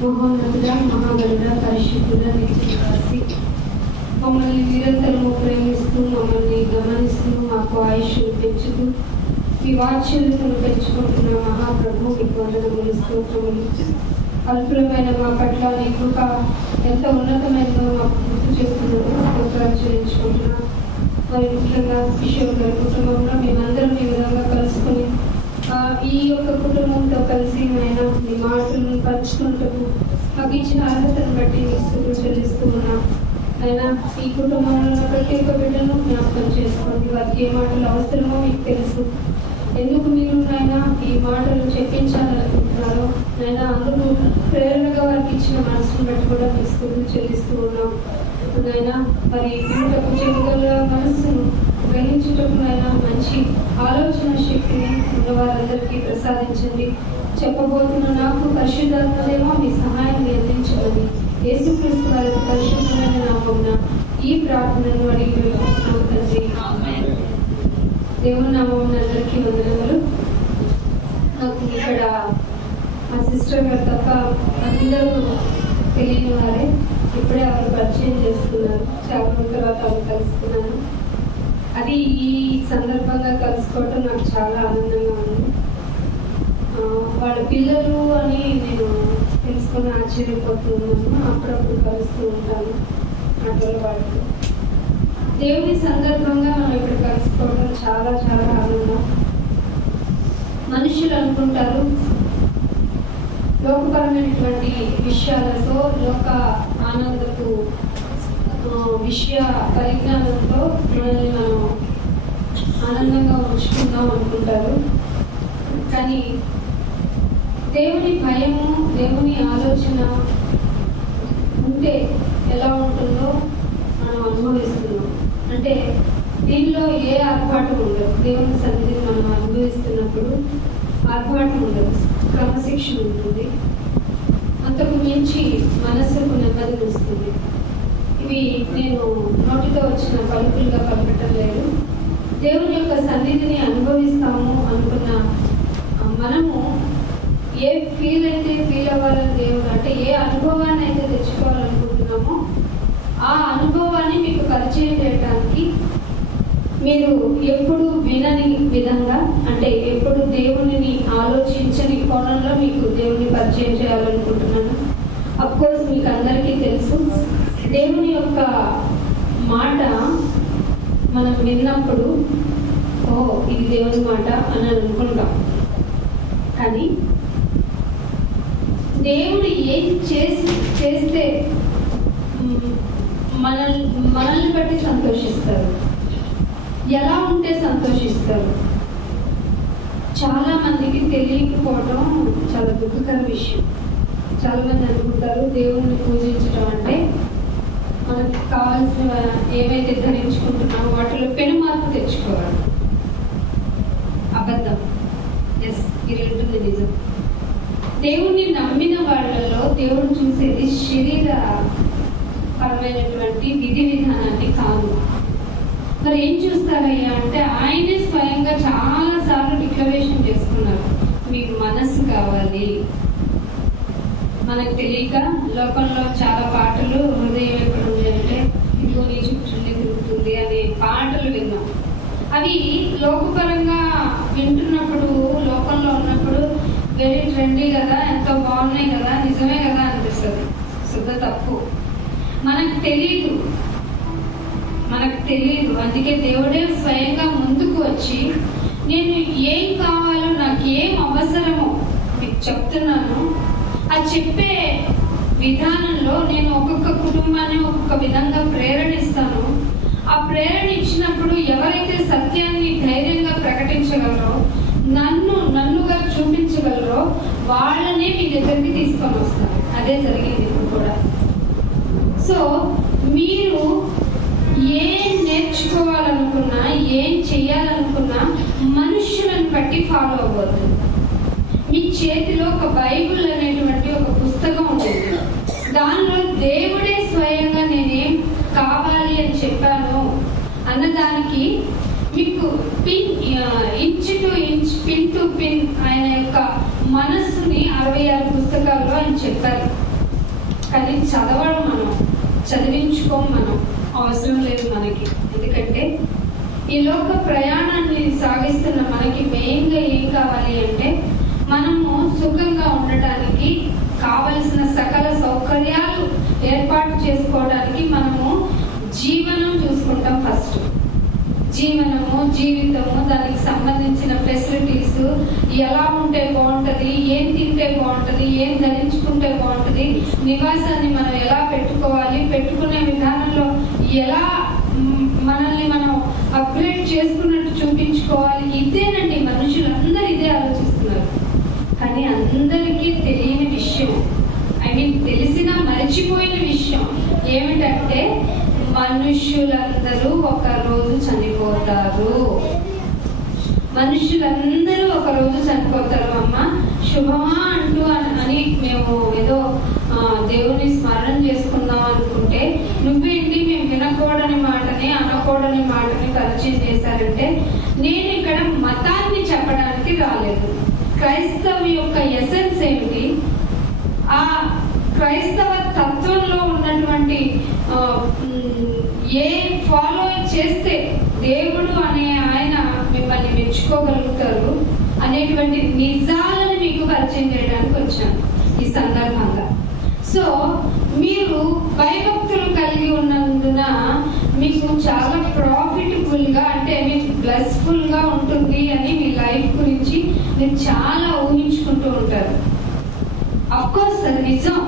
మహోన్నతుడ, మహాగణుడ, పరిశుద్ధుడ, నిత్యనివాసి, మమ్మల్ని నిరంతరము ప్రేమిస్తూ మమ్మల్ని గమనిస్తూ మాకు ఆయుష్ను పెంచుతూ మీ వాత్సల్యతను పెంచుకుంటున్న మహాప్రభు మీకు వందనములు, స్తోత్రములు. అల్పులమైన మా పట్ల నీ కృప ఎంత ఉన్నతమైనదో మాకు గుర్తు చేస్తున్నందుకు స్తోత్రాలు చెల్లించుకుంటున్నాం. మరి ముఖ్యంగా కిషోర్ గారి కుటుంబంలో మేమందరం ఈ విధంగా కలుసుకొని ఈ యొక్క కుటుంబంతో కలిసి ఆయన మీ మాటలను పంచుకుంటూ మాకు ఇచ్చిన అర్హతను బట్టి మీ స్తుతులు చెల్లిస్తూ ఉన్నాం. అయినా ఈ కుటుంబంలో ప్రతి ఒక్క బిడ్డను జ్ఞాపకం చేసుకోండి. వారికి ఏ మాటలు అవసరమో మీకు తెలుసు. ఎందుకు మీరు నాయన ఈ మాటలు చెప్పించాలనుకుంటున్నారో నాయన అందుకు ప్రేరణగా వారికి ఇచ్చిన మనసును బట్టి కూడా మీ స్తుతులు చెల్లిస్తూ ఉన్నాం. నాయన మరి ఇంతకు చెడుగల మనస్సును గ్రహించుటకు నాయన మంచి ఆలోచన శక్తిని ఉన్న వారందరికీ ప్రసాదించండి. చెప్పబోతున్న నాకు పరిశుద్ధాత్మదేమో మీ సహాయాన్ని అందించమని యేసుక్రీస్తు వారి పరిశుద్ధమైన నామమున ఈ ప్రార్థనను అడిగి వేడుకుంటున్నాం తండ్రి. దేవుని నామమున అందరికీ వందనములు. నాకు ఇక్కడ మా సిస్టర్ గారు తప్ప అందరూ తెలియని వారే. ఇప్పుడే వాళ్ళు పరిచయం చేస్తున్నారు. చాలా రోజుల తర్వాత వాళ్ళు కలుసుకున్నాను. అది ఈ సందర్భంగా కలుసుకోవటం నాకు చాలా ఆనందంగా ఉంది. వాళ్ళ పిల్లలు అని నేను తెలుసుకొని ఆశ్చర్యపోతున్నాను. అప్పుడప్పుడు కలుస్తూ ఉంటాను ఆటోలో వాడుతూ. దేవుని సందర్భంగా మనం ఇక్కడ కలుసుకోవడం చాలా చాలా ఆనందం. మనుషులు అనుకుంటారు లోకపరమైనటువంటి విషయాలతో, లోక ఆనందపు విషయ పరిజ్ఞానంతో మనల్ని మనం ఆనందంగా ఉంచుకుందాం అనుకుంటారు. కానీ దేవుని భయము, దేవుని ఆలోచన ఉంటే ఎలా ఉంటుందో మనం అనుభవిస్తున్నాం. అంటే దీనిలో ఏ ఆర్భాటం ఉండదు. దేవుని సన్నిధిని మనం అనుభవిస్తున్నప్పుడు ఆర్భాటం ఉండదు, క్రమశిక్షణ ఉంటుంది. అంతకు మించి మనస్సుకు నెమ్మది వస్తుంది. ఇవి నేను నోటితో వచ్చిన పలుకులుగా పలకటం లేదు. దేవుని యొక్క సన్నిధిని అనుభవిస్తాము అనుకున్న మనము ఏ ఫీల్ అయితే ఫీల్ అవ్వాలని దేవుడు, అంటే ఏ అనుభవాన్ని అయితే తెచ్చుకోవాలనుకుంటున్నామో ఆ అనుభవాన్ని మీకు పరిచయం చేయడానికి మీరు ఎప్పుడు వినని విధంగా, అంటే ఎప్పుడు దేవునిని ఆలోచించని కోణంలో మీకు దేవుని పరిచయం చేయాలనుకుంటున్నాను. అఫ్కోర్స్ మీకు అందరికీ తెలుసు, దేవుని యొక్క మాట మనం విన్నప్పుడు ఇది దేవుని మాట అని అనుకుంటాం. కానీ దేవుడు ఏం చేస్తే మనల్ని బట్టి సంతోషిస్తారు, ఎలా ఉంటే సంతోషిస్తారు, చాలా మందికి తెలియకపోవడం చాలా దుఃఖకర విషయం. చాలా మంది అనుకుంటారు దేవుణ్ణి పూజించడం అంటే మనకు కావాల్సిన ఏవైతే ధరించుకుంటున్నామో వాటిలో పెను మార్పు తెచ్చుకోవాలి. అబద్ధం. ఇది ఉంటుంది నిజం. దేవుణ్ణి నమ్మిన వాళ్ళలో దేవుడు చూసేది శరీర పరమైనటువంటి విధి విధానాన్ని కాదు. మరి ఏం చూస్తారయ్యా అంటే ఆయనే స్వయంగా చాలా సార్లు డిక్లరేషన్ చేసుకున్నారు, మీకు మనస్సు కావాలి. మనకు తెలియక లోకంలో చాలా పాటలు హృదయం ఎక్కడ ఉంది అంటే ఇదిగో నీ చుట్టూ తిరుగుతుంది అనే పాటలు విన్నాం. అవి లోకపరంగా వింటున్నప్పుడు, లోకంలో ఉన్నప్పుడు వెరీ ట్రెండీ కదా, ఎంతో బాగున్నాయి కదా, నిజమే కదా అనిపిస్తుంది. శుద్ధ తప్పు. మనకు తెలియదు. అందుకే దేవుడే స్వయంగా ముందుకు వచ్చి నేను ఏం కావాలో, నాకు ఏం అవసరమో మీకు చెప్తున్నాను. అది చెప్పే విధానంలో నేను ఒక్కొక్క కుటుంబాన్ని ఒక్కొక్క విధంగా ప్రేరణిస్తాను. ఆ ప్రేరణ ఇచ్చినప్పుడు ఎవరైతే సత్యాన్ని ధైర్యంగా ప్రకటించగలరో, నన్నుగా చూపించగలరో వాళ్ళనే మీ దగ్గరికి తీసుకొని వస్తారు. అదే జరిగింది ఇప్పుడు కూడా. సో మీరు ఏం నేర్చుకోవాలనుకున్నా, ఏం చేయాలనుకున్నా మనుషులను బట్టి ఫాలో అవ్వద్దు. మీ చేతిలో ఒక బైబిల్ అనేటువంటి ఒక పుస్తకం ఉంటుంది. దానిలో దేవుడే స్వయంగా నేనేం కావాలి అని చెప్పాను అన్నదానికి మీకు inch to inch, pin to pin ఆయన యొక్క మనస్సుని 66 పుస్తకాల్లో ఆయన చెప్పారు. కానీ చదవడం మనం చదివించుకోం, మనం అవసరం లేదు మనకి. ఎందుకంటే ఈ లోక ప్రయాణాన్ని సాగిస్తున్న మనకి మెయిన్గా ఏం కావాలి అంటే మనము సుఖంగా ఉండటానికి కావలసిన సకల సౌకర్యాలు ఏర్పాటు చేసుకోవడానికి మనము జీవనం చూసుకుంటాం. ఫస్ట్ జీవనము, జీవితము, దానికి సంబంధించిన ఫెసిలిటీస్ ఎలా ఉంటే బాగుంటుంది, ఏం తింటే బాగుంటుంది, ఏం ధరించుకుంటే బాగుంటుంది, నివాసాన్ని మనం ఎలా పెట్టుకోవాలి, పెట్టుకునే విధానంలో ఎలా మనల్ని మనం అప్గ్రేడ్ చేసుకున్నట్టు చూపించుకోవాలి. ఇదేనండి, మనుషులందరూ ఇదే ఆలోచిస్తున్నారు. కానీ అందరికీ తెలియని విషయం, తెలిసినా మర్చిపోయిన విషయం ఏమిటంటే మనుషులందరూ ఒక రోజు చనిపోతారు. మనుషులందరూ ఒక రోజు చనిపోతారు. అమ్మ శుభమా అంటూ అని మేము ఏదో దేవుని స్మరణ చేసుకుందాం అనుకుంటే నువ్వేంటి మేము వినకూడని మాటని, అనకూడని మాటని పరిచయం చేశారంటే నేను ఇక్కడ మతాన్ని చెప్పడానికి రాలేదు. క్రైస్తవ యొక్క ఎసెన్స్ ఏమిటి, ఆ క్రైస్తవ తత్వంలో ఉన్నటువంటి ఏ ఫాలో చేస్తే దేవుడు అనే ఆయన మిమ్మల్ని మెచ్చుకోగలుగుతారు అనేటువంటి నిజాలను మీకు పరిచయం చేయడానికి వచ్చాను ఈ సందర్భంగా. సో మీరు భయభక్తులు కలిగి ఉన్నందున మీకు చాలా ప్రాఫిటబుల్ గా, అంటే మీకు బ్లెస్ఫుల్ గా ఉంటుంది అని మీ లైఫ్ గురించి మీరు చాలా ఊహించుకుంటూ ఉంటారు. అఫ్కోర్స్ అది నిజం.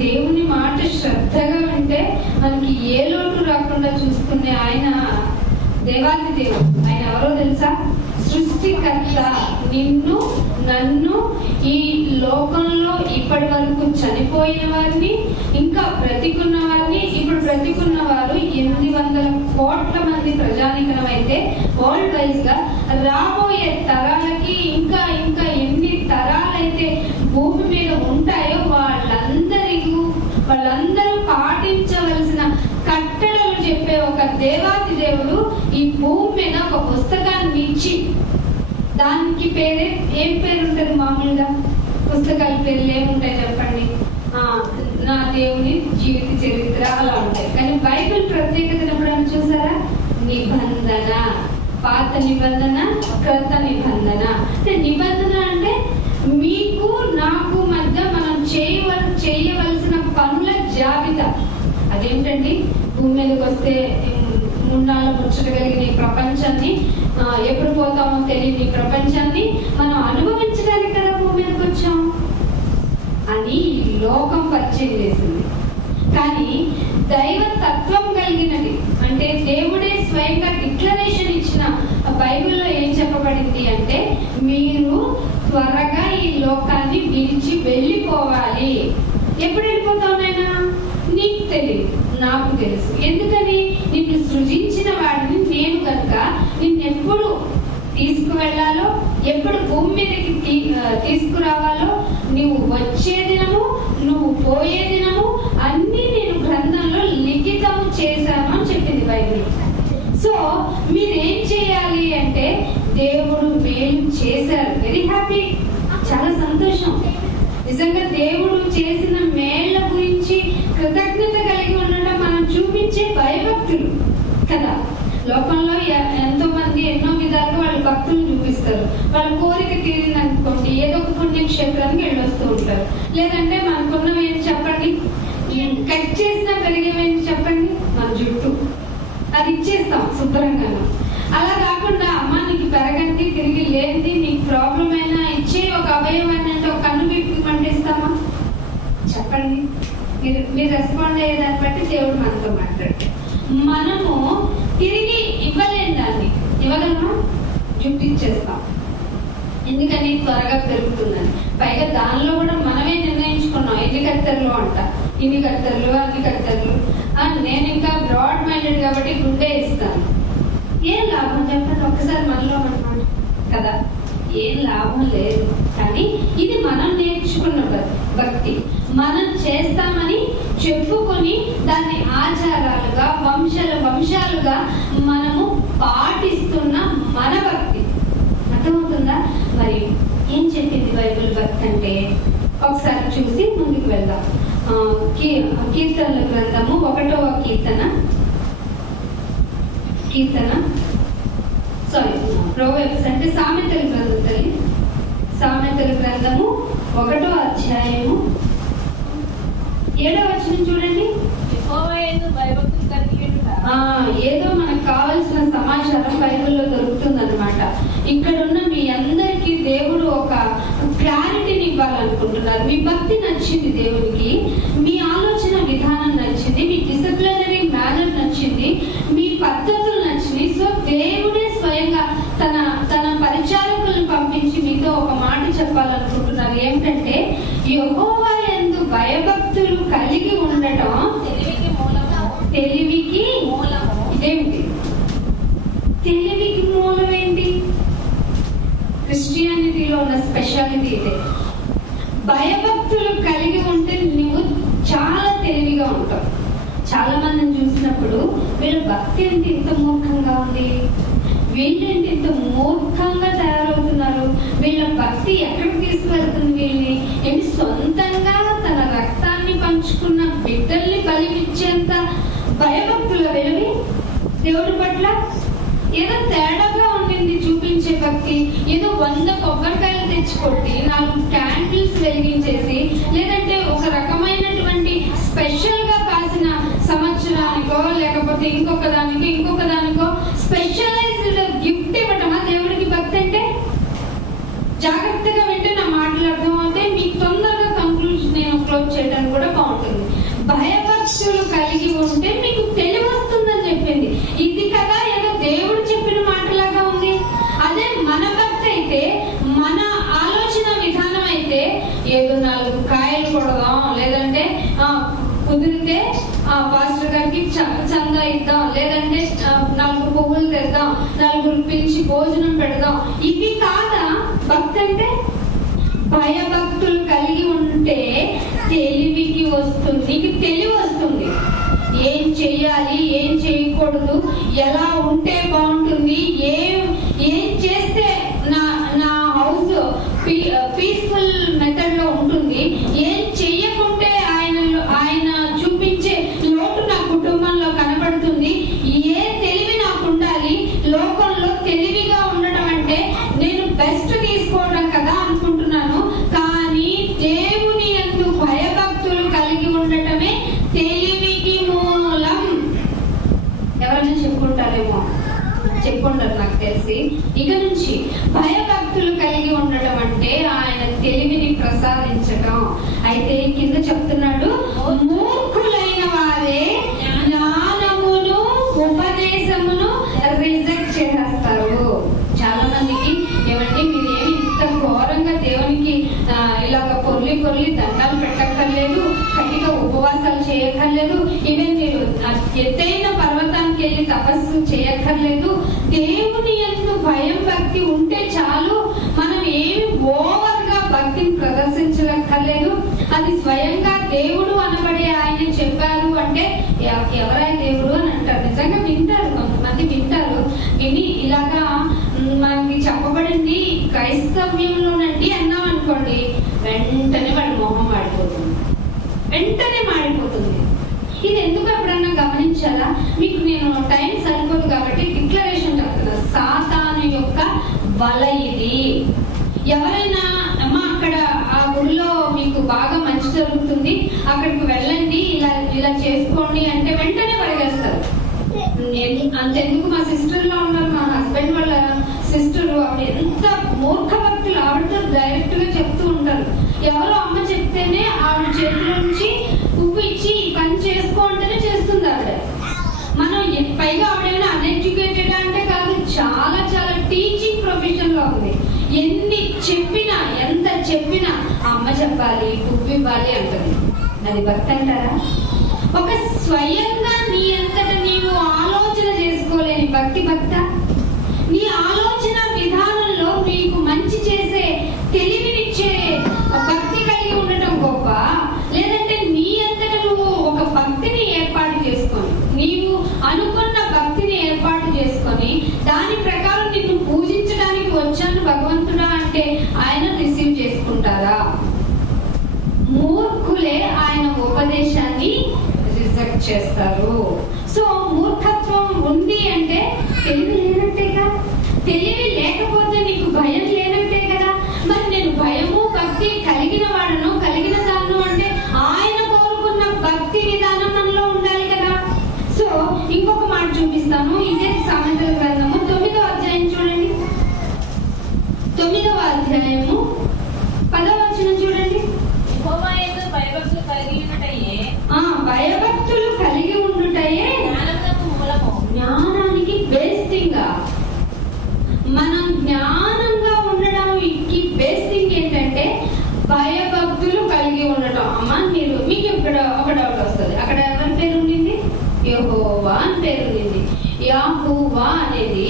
దేవుని మాట శ్రద్ధగా వింటే మనకి ఏ లోటు రాకుండా చూసుకునే ఆయన దేవాది దేవుడు. ఆయన ఎవరో తెలుసా? సృష్టికర్త. నిన్ను, నన్ను, ఈ లోకంలో ఇప్పటి వరకు చనిపోయిన వారిని, ఇంకా బ్రతికున్న వారిని, ఇప్పుడు బ్రతికున్న వారు 800 కోట్ల మంది ప్రజానికనం అయితే వరల్డ్ వైజ్ గా రాబోయే తరాలకి ఇంకా ఇంకా ఎన్ని తరాలైతే భూమి మీద ఉంటాయో వాళ్ళందరూ పాటించవలసిన కట్టడలు చెప్పే ఒక దేవాది దేవుడు ఈ భూమి మీద ఒక పుస్తకాన్ని ఇచ్చి, దానికి పేరే ఏం పేరు ఉంటుంది మామూలుగా? పుస్తకాల పేర్లు ఏముంటాయి చెప్పండి? నా దేవుని జీవిత చరిత్ర అలా ఉంటాయి. కానీ బైబిల్ ప్రత్యేకతను ఎప్పుడైనా చూసారా? నిబంధన. పాత నిబంధన, క్రొత్త నిబంధన. అంటే నిబంధన అంటే మీకు నాకు మధ్య మనం చేయవలసిన పనుల జాబితా. అదేంటండి? భూమి మీదకి వస్తే 3 నాళ్ళ ముచ్చట కలిగిన ఈ ప్రపంచాన్ని, ఎప్పుడు పోతామో తెలియని ఈ ప్రపంచాన్ని మనం అనుభవించడానికి కదా భూమి మీదకి వచ్చాం అని లోకం పరిచయం చేసింది. కానీ దైవ తత్వం కలిగినది, అంటే దేవుడే స్వయంగా డిక్లరేషన్ ఇచ్చిన బైబిల్లో ఏం చెప్పబడింది అంటే మీరు త్వరగా ఈ లోకాన్ని విడిచి వెళ్ళిపోవాలి. ఎప్పుడు వెళ్ళిపోతావు నాయనా? నీకు తెలియదు, నాకు తెలుసు. ఎందుకని? నిన్ను సృజించిన వాడిని నేను కనుక నిన్నెప్పుడు తీసుకువెళ్ళాలో, ఎప్పుడు భూమి మీదకి తీసుకురావాలో, నువ్వు వచ్చే దినము, నువ్వు పోయే దినము అన్నీ నేను గ్రంథంలో లిఖితం చేశాను అని చెప్పింది బైబిల్. సో మీరేం చేయాలి అంటే దేవుడు మేలు చేశారు, వెరీ హ్యాపీ, చాలా సంతోషం. నిజంగా దేవుడు చేసిన మేళ్ల గురించి కృతజ్ఞత కలిగి ఉండడం మనం చూపించే భయభక్తులు కదా. లోకంలో ఎంతో మంది ఎన్నో విధాలుగా వాళ్ళ భక్తులు చూపిస్తారు. వాళ్ళ కోరిక తీరింది అనుకోండి, ఏదో ఒక పుణ్యక్షేత్రానికి వెళ్ళొస్తూ ఉంటారు. లేదంటే మనకున్నవి ఏంటి చెప్పండి? కట్ చేసినా పెరిగేవేంటి చెప్పండి? మన జుట్టు, అది ఇచ్చేస్తాం శుభ్రంగా. అలా కాకుండా అమ్మ నీకు పెరగండి, తిరిగి లేనిది, నీకు ప్రాబ్లం అయినా ఇచ్చే ఒక అవయవాన్ని, అంటే ఒక కన్ను పీక్కుంటే ఇస్తామా చెప్పండి? మీరు రెస్పాండ్ అయ్యేదాన్ని బట్టి దేవుడు మనతో మాట్లాడతాడు. మనము తిరిగి ఇవ్వలేని దాన్ని ఇవ్వగలమా? జుట్టు ఇచ్చేస్తాం. ఎందుకని? త్వరగా పెరుగుతుందని. పైగా దానిలో కూడా మనమే నిర్ణయించుకున్నాం ఎన్ని కత్తెరలు అంట, ఇన్ని కత్తెరలు, అన్ని కత్తెరలు. నేను ఇంకా బ్రాడ్ మైండెడ్ కాబట్టి గుండె ఇస్తాను. ఏం లాభం చెప్పండి? ఒక్కసారి మనలో అన్నమాట కదా, ఏం లాభం లేదు. కానీ ఇది మనం నేర్చుకున్న భక్తి. మనం చేస్తామని చెప్పుకొని దాన్ని ఆచారాలుగా వంశాలుగా మనము పాటిస్తున్న మన భక్తి. అర్థమవుతుందా? మరి ఏం చెప్పింది బైబిల్ భక్తి అంటే? ఒకసారి చూసి ముందుకు వెళ్దాం. కీర్తనల గ్రంథము 1వ కీర్తన ప్రోవెబ్స్ అంటే సామెతల గ్రంథం తల్లి. సామెతల గ్రంథము 1వ అధ్యాయము 7వ వచనం చూడండి. ఏదో మనకు కావాల్సిన సమాచారం బైబిల్లో దొరుకుతుంది అనమాట. ఇక్కడున్న మీ అందరికీ దేవుడు ఒక క్లారిటీని ఇవ్వాలనుకుంటున్నారు. మీ భక్తి నచ్చింది దేవునికి, మీ ఆలోచన విధానం నచ్చింది, మీ డిసిప్లినరీ మేనర్ నచ్చింది, మీ పద్ధతులు నచ్చింది. సో దేవుడే స్వయంగా తన పరిచారకులను పంపించి మీతో ఒక మాట చెప్పాలనుకుంటున్నారు. ఏమిటంటే యెహోవా యందు భయభక్తులు కలిగి ఉండటం తెలివికి మూలము. ఇదేమిటి తెలివికి మూలం? ఏంటి? క్రిస్టియానిటీలో ఉన్న స్పెషాలిటీ ఇదే. భయభక్తులు కలిగి ఉంటే నువ్వు చాలా తెలివిగా ఉంటావు. చాలా మందిని చూసినప్పుడు వీళ్ళ భక్తి ఏంటి ఇంత మూర్ఖంగా ఉంది, వీళ్ళేంటి ఇంత మూర్ఖంగా తయారవుతున్నారు, వీళ్ళ భక్తి ఎక్కడికి తీసుకువెళ్తుంది వీళ్ళని, ఏంటి సొంతంగా తన రక్తాన్ని పంచుకున్న బిడ్డల్ని బలిమిచ్చేంత భయభక్తులు వీళ్ళవి దేవుడి పట్ల. ఏదో తేడాగా ఉండింది చూపించే భక్తి, ఏదో 100 కొబ్బరికాయలు తెచ్చికొట్టి 4 క్యాండిల్స్ వెలిగించేసి, లేదంటే ఒక రకమైనటువంటి స్పెషల్ గా కాసిన సంవత్సరానికో లేకపోతే ఇంకొక దానికో స్పెషలైజ్డ్ గిఫ్ట్ ఇవ్వటమా దేవుడికి భక్తి అంటే? జాగ్రత్తగా వింటే నా మాటలు అర్థమవుతే మీకు తొందరగా కంక్లూజన్ నేను క్లోజ్ చేయడానికి కూడా బాగుంటుంది. భయభక్తులు కలిగి ఉంటే మీకు తెలివి వస్తుందని చెప్పింది. ఇది కదా ఏదో దేవుడు చెప్పిన మాటలాగా ఉంది. అదే మన భక్తి అయితే, మన ఆలోచన విధానం అయితే, ఏదో 4 కాయలు కొడదాం, లేదంటే కుదిరితే పాస్టర్ గారికి చందా ఇద్దాం, లేదంటే 4 పువ్వులు తెద్దాం, 4 పిలిచి భోజనం పెడదాం. ఇవి కాదా భక్తి అంటే? భయభక్తులు కలిగి ఉంటే తెలివికి వస్తుంది, నీకు తెలివి వస్తుంది. ఏం చెయ్యాలి, ఏం చేయకూడదు, ఎలా ఉంటే బాగుంటుంది, ఏం చేస్తే నా హౌస్ పీస్ఫుల్ మెథడ్ లో ఉంటుంది, ఏం చెయ్యకుంటే ఆయన చూపించే లోటు నా కుటుంబంలో కనబడుతుంది, ఏ తెలివి నాకు ఉండాలి. లోకంలో తెలివిగా ఉండడం అంటే నేను బెస్ట్ తీసుకోవడం కదా అనుకుంటున్నాను, కానీ దేవుని యందు భయభక్తులు కలిగి ఉండటమే తెలివికి మూలం. ఎవరైనా చెప్పుకుంటారేమో, చెప్పుకుంటారు నాకు తెలిసి. ఇక నుంచి భయభక్తులు కలిగి ఉండటం అంటే ఆయన తెలివిని ప్రసాదించటం. అయితే కింద చెప్తున్నాడు, మూర్ఖులైన వారే జ్ఞానమును ఉపదేశమును రిజెక్ట్ చేస్తారు. చాలా మందికి ఏమంటే మీరేమి ఇంత ఘోరంగా దేవునికి ఇలాగ పొర్లి దండాలు పెట్టక్కర్లేదు, కఠిన ఉపవాసాలు చేయక్కర్లేదు, ఈవెన్ మీరు ఎత్తైన పర్వతానికి వెళ్ళి తపస్సు చేయక్కర్లేదు, దేవుని యందు భయం భక్తి ఉంటే చాలు, మనం ఏమి ఓవర్ గా భక్తిని ప్రదర్శించక్కర్లేదు. అది స్వయంగా దేవుడు అనబడే ఆయన చెప్పారు అంటే ఎవరై దేవుడు అని అంటారు. నిజంగా వింటారు, కొంతమంది వింటారు. విని ఇలాగా మనకి చెప్పబడింది క్రైస్తవ్యంలోనండి అన్నాం అనుకోండి, వెంటనే వాడి మొహం మాడిపోతుంది. ఇది ఎందుకు ఎప్పుడన్నా గమనించాలా? మీకు నేను టైం సరిపోదు కాబట్టి డిక్లరేషన్ చెప్తున్నా. సాతాను యొక్క వల ఇది. ఎవరైనా అమ్మ అక్కడ ఆ గుడిలో మీకు బాగా మంచి జరుగుతుంది, అక్కడికి వెళ్ళండి, ఇలా చేసుకోండి అంటే వెంటనే పరిగెస్తారు. అంతెందుకు మా సిస్టర్ లో ఉన్నారు, మా హస్బెండ్ వాళ్ళ సిస్టర్, ఆవిడ ఎంత మూర్ఖ భక్తులు, ఆవిడతో డైరెక్ట్ గా చెప్తూ ఉంటారు. ఎవరో అమ్మ చెప్తేనే ఆవిడ చేతిలో నుంచి పువ్వు ఇచ్చి ఈ పని చేసుకో అంటేనే చేస్తుంది ఆవిడ. మనం పైగా ఆవిడేమైనా అన్ఎడ్యుకేటెడ్ అంటే కాదు, చాలా టీచింగ్ ప్రొఫెషన్ లో ఉంది. ఎంత చెప్పినా అమ్మ చెప్పాలి, పువ్వు ఇవ్వాలి అంటది. అది భక్తి అంటారా? ఒక స్వయంగా నీ అంతట నీవు ఆలోచన చేసుకోలేని భక్త. నీ ఆలోచన విధానంలో నీకు మంచి చేసే తెలివినిచ్చే భక్తి కలిగి ఉండటం గొప్ప, లేదంటే నీ అంతట నువ్వు ఒక భక్తిని ఏర్పాటు చేసుకొని, నీవు అనుకున్న భక్తిని ఏర్పాటు చేసుకొని దాని ప్రకారం నిన్ను పూజించడానికి వచ్చాను భగవంతుడా అంటే ఆయన రిసీవ్ చేసుకుంటారా? మూర్ఖులే ఆయన ఉపదేశాన్ని రిజెక్ట్ చేస్తారు. సో మూర్ఖత్వం ఉంది అంటే తెలివి లేనట్టేగా. తెలివి లేకపోతే నీకు భయం లేనట్టే కదా. మరి నేను భయము భక్తి కలిగిన వాడను, కలిగిన దాన్ని అంటే ఆయన కోరుకున్న భక్తి విధానం మనలో ఉండాలి కదా. సో ఇంకొక మాట చూపిస్తాను. ఇదే సామెతల గ్రంథము 9వ అధ్యాయం చూడండి. 9వ అధ్యాయము 10వ వచనం చూడండి. భయభక్తులు కలిగి ఉండుటయే, భయభక్తులు కలిగి ఉండుటయే జ్ఞానమునకు మూలము. జ్ఞానానికి బేస్టింగ్. మనం జ్ఞానంగా ఉండడానికి బేస్టింగ్ ఏంటంటే భయభక్తులు కలిగి ఉండటం. అమ్మా మీకు ఇక్కడ ఒక డౌట్ వస్తుంది. అక్కడ ఎవరి పేరు ఉండింది? యెహోవా అని పేరు ఉండింది. యెహోవా అనేది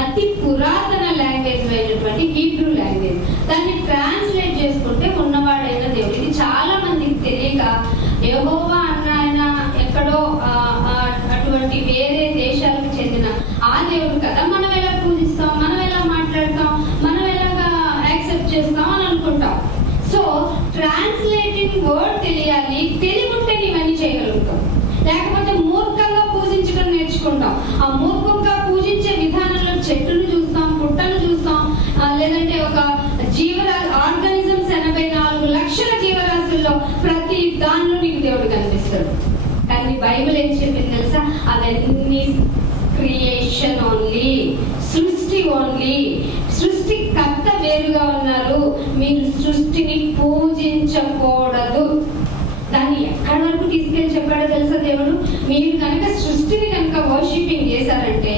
అతి పురాతన లాంగ్వేజ్ అయినటువంటి హీబ్రూ లాంగ్వేజ్. దాన్ని ట్రాన్స్లేట్ చేసుకుంటే ఉన్నవాడైన దేవుడు. ఇది చాలా మందికి తెలియక యెహోవా అన్న ఆయన ఎక్కడో అటువంటి వేరే దేశాలకు చెందిన ఆ దేవుడు కదా, మనం ఎలా పూజిస్తాం, మనం ఎలా మాట్లాడతాం, మనం ఎలాగా యాక్సెప్ట్ చేస్తాం అని అనుకుంటాం. సో ట్రాన్స్లేటింగ్ వర్డ్ తెలియాలి. తెలివి ఉంటే ఇవన్నీ చేయగలుగుతాం. లేకపోతే మూర్ఖంగా పూజించడం నేర్చుకుంటాం. ఆ మూర్ఖంగా పూజించే విధానంలో చెట్టును చూస్తాం, పుట్టను చూస్తాం, లేదంటే ఒక ఆర్గానిజమ్స్ 84 లక్షల జీవరాశుల్లో ప్రతి దానిలో నీకు దేవుడు కనిపిస్తాడు. కానీ బైబిల్ ఏం చెప్పింది తెలుసా? అవన్నీ క్రియేషన్ ఓన్లీ, సృష్టి ఓన్లీ. సృష్టికర్త వేరుగా ఉన్నారు. మీరు సృష్టిని పూజించకూడదు. దాన్ని ఎక్కడి వరకు తీసుకెళ్ళి చెప్పాడో తెలుసా దేవుడు? మీరు కనుక సృష్టిని కనుక వర్షిపింగ్ చేశారంటే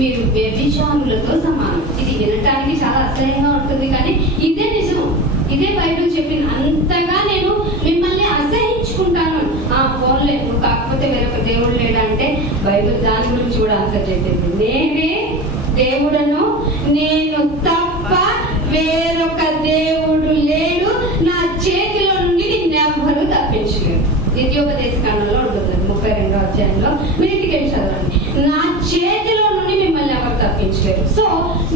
మీరు వ్యభిచారులతో సమానం. ఇది వినటానికి చాలా అసహ్యంగా ఉంటుంది, కానీ ఇదే నిజం. ఇదే బైబిల్ చెప్పింది. అంతగా నేను మిమ్మల్ని అసహించుకుంటాను. ఫోన్లే నువ్వు కాకపోతే వేరొక దేవుడు లేడా అంటే బైబిల్ దాని గురించి కూడా అంతా చెప్పింది. నేనే దేవుడను, నేను తప్ప వేరొక దేవుడు లేడు, నా చేతిలో నుండి నిన్నెవ్వరూ తప్పించలేరు. ద్వితీయోపదేశ కాండంలో ఉంటుంది 32వ అధ్యాయంలో. మీరు ఇంటికి చదవండి. నా చేతిలో నుండి మిమ్మల్ని ఎవరు తప్పించలేరు. సో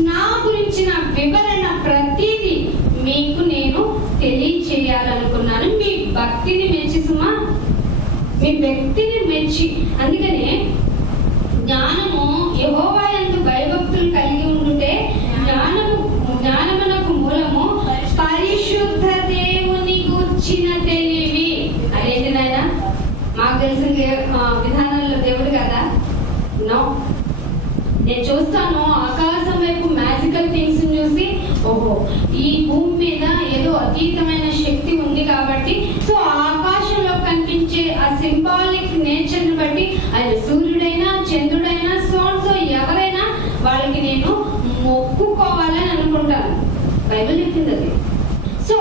నా గురించిన వివరణ ప్రతిదీ మీకు నేను తెలియచేయాలనుకున్నాను. మీ భక్తిని మెచ్చి సుమా, మీ వ్యక్తిని మెచ్చి. అందుకనే జ్ఞానము యెహోవా యందు భయభక్తులు కలిగి ఉండుటే జ్ఞానమునకు మూలము, పరిశుద్ధ దేవుని గూర్చిన తెలివి. అదేంటి నాయన? మాకు తెలిసిన విధానంలో దేవుడు కదా? నో. నేను చూస్తాను ఆకాశం వైపు మ్యాజికల్ థింగ్స్ చూసి, ఓహో ఈ భూమి మీద ఏదో అతీతమైన శక్తి ఉంది కాబట్టి, సో ఆకాశంలో కనిపించే ఆ సింబాలిక్ నేచర్ ని బట్టి ఆయన సూర్యుడైనా చంద్రుడైనా సో ఎవరైనా వాళ్ళకి నేను మొక్కుకోవాలని అనుకుంటాను. బైబిల్ చెప్పింది అది. సో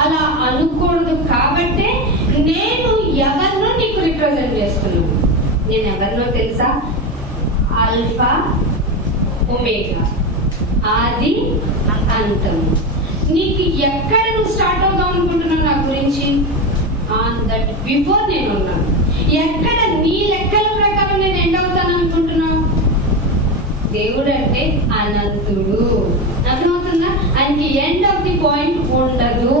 అలా అనుకూడదు కాబట్టే నేను ఎవరినో నీకు రిప్రజెంట్ చేస్తున్నాను. నేను ఎవరినో తెలుసా? ఆల్ఫా ఒమేగా, ఆది అంతము. నీకు ఎక్కడ నువ్వు స్టార్ట్ అవుదాం అనుకుంటున్నావు నా గురించి? ఆన్ దట్ బిఫోర్ నేను ఉన్నాను. ఎక్కడ నీ లెక్కల ప్రకారం నేను ఎండ్ అవుతాను అనుకుంటున్నావు? దేవుడు అంటే అనంతుడు. అర్థమవుతుందా? ఆయనకి ఎండ్ ఆఫ్ ది పాయింట్ ఉండదు.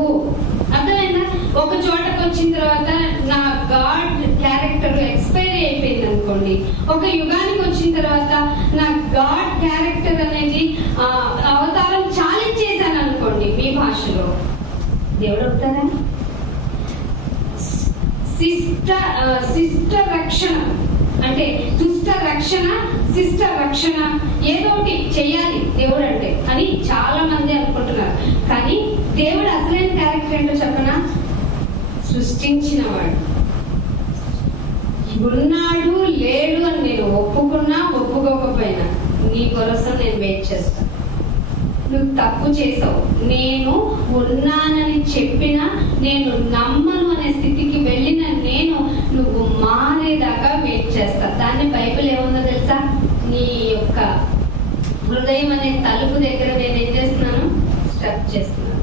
అర్థమైందా? ఒక చోటకు వచ్చిన తర్వాత నా గాడ్ క్యారెక్టర్ ఎక్స్పైరీ అయిపోయింది అనుకోండి, ఒక యుగానికి వచ్చిన తర్వాత నా గాడ్ క్యారెక్టర్ అనేది అవతారం చాలించేశాను అనుకోండి మీ భాషలో, దేవుడు అవుతారా? శిష్ట రక్షణ అంటే దుష్ట రక్షణ, శిష్ట రక్షణ ఏదో ఒకటి చెయ్యాలి దేవుడు అంటే అని చాలా మంది అనుకుంటున్నారు. కానీ దేవుడు అసలైన క్యారెక్టర్ ఏంటో చెప్పనా? సృష్టించినవాడు. ఉన్నాడు లేడు అని నేను ఒప్పుకున్నా ఒప్పుకోకపోయినా నీ కోసం నేను వెయిట్ చేస్తాను. నువ్వు తప్పు చేసావు, నేను ఉన్నానని చెప్పినా నేను నమ్మను అనే స్థితికి వెళ్ళిన నేను నువ్వు మారేదాకా వెయిట్ చేస్తా. దాన్ని బైబిల్ ఏముందో తెలుసా? నీ యొక్క హృదయం అనే తలుపు దగ్గర నేను ఏం చేస్తున్నాను? స్టక్ చేస్తున్నాను.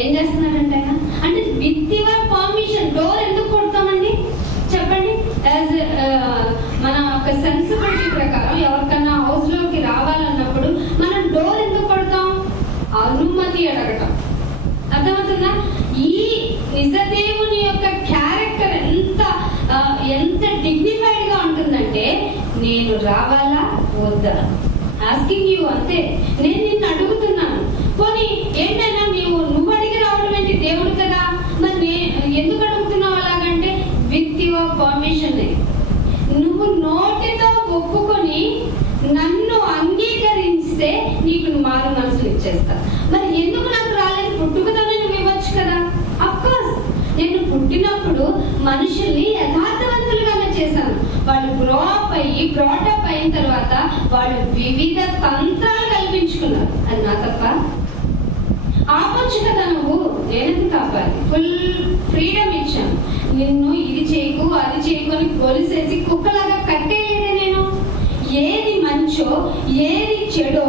ఏం చేస్తున్నానంటే అంటే విత్ యువర్ పర్మిషన్. డోర్ ఎందుకు కొడతామండి చెప్పండి? యాజ్ మన ఒక సెన్సిబిలిటీ ప్రకారం ఎవరికన్నా హౌస్ లోకి రావాలన్నప్పుడు మనం డోర్ ఎందుకు కొడతాం? అనుమతి అడగటం. అర్థమవుతుందా? ఈ నిజదేవుని యొక్క క్యారెక్టర్ నేను రావాలా వద్దా? ఆస్కింగ్ యూ, అంతే. నేను నిన్ను అడుగుతున్నాను. పోనీ ఏంటైనా నువ్వు అడిగి రావడం ఏంటి? దేవుడు కదా, మరి ఎందుకు అడుగుతున్నావు అలాగంటే విత్ యువర్ పర్మిషన్. నువ్వు నోటితో ఒప్పుకొని నన్ను అంగీకరిస్తే నీకు మారు మనసులు ఇచ్చేస్తా. మరి ఎందుకు నాకు రాలేదు? పుట్టుకతోనే నువ్వు ఇవ్వచ్చు కదా. అఫ్కోర్స్ నేను పుట్టినప్పుడు మనుషుల్ని యథార్థవంతులుగానే చేశాను. వాళ్ళు బ్రాటప్ అయిన తర్వాత వాళ్ళు వివిధ తంత్రాలు కల్పించుకున్నారు. అది నా తప్ప? ఆపొచ్చు కదా నువ్వు, నేనెందుకు ఆపాలి? ఫుల్ ఫ్రీడమ్ ఇచ్చాను. నిన్ను ఇది చేయకు అది చేయకు అని గొలిసేసి కుక్కలాగా కట్టేయలేదే నేను. ఏది మంచో, ఏది చెడో,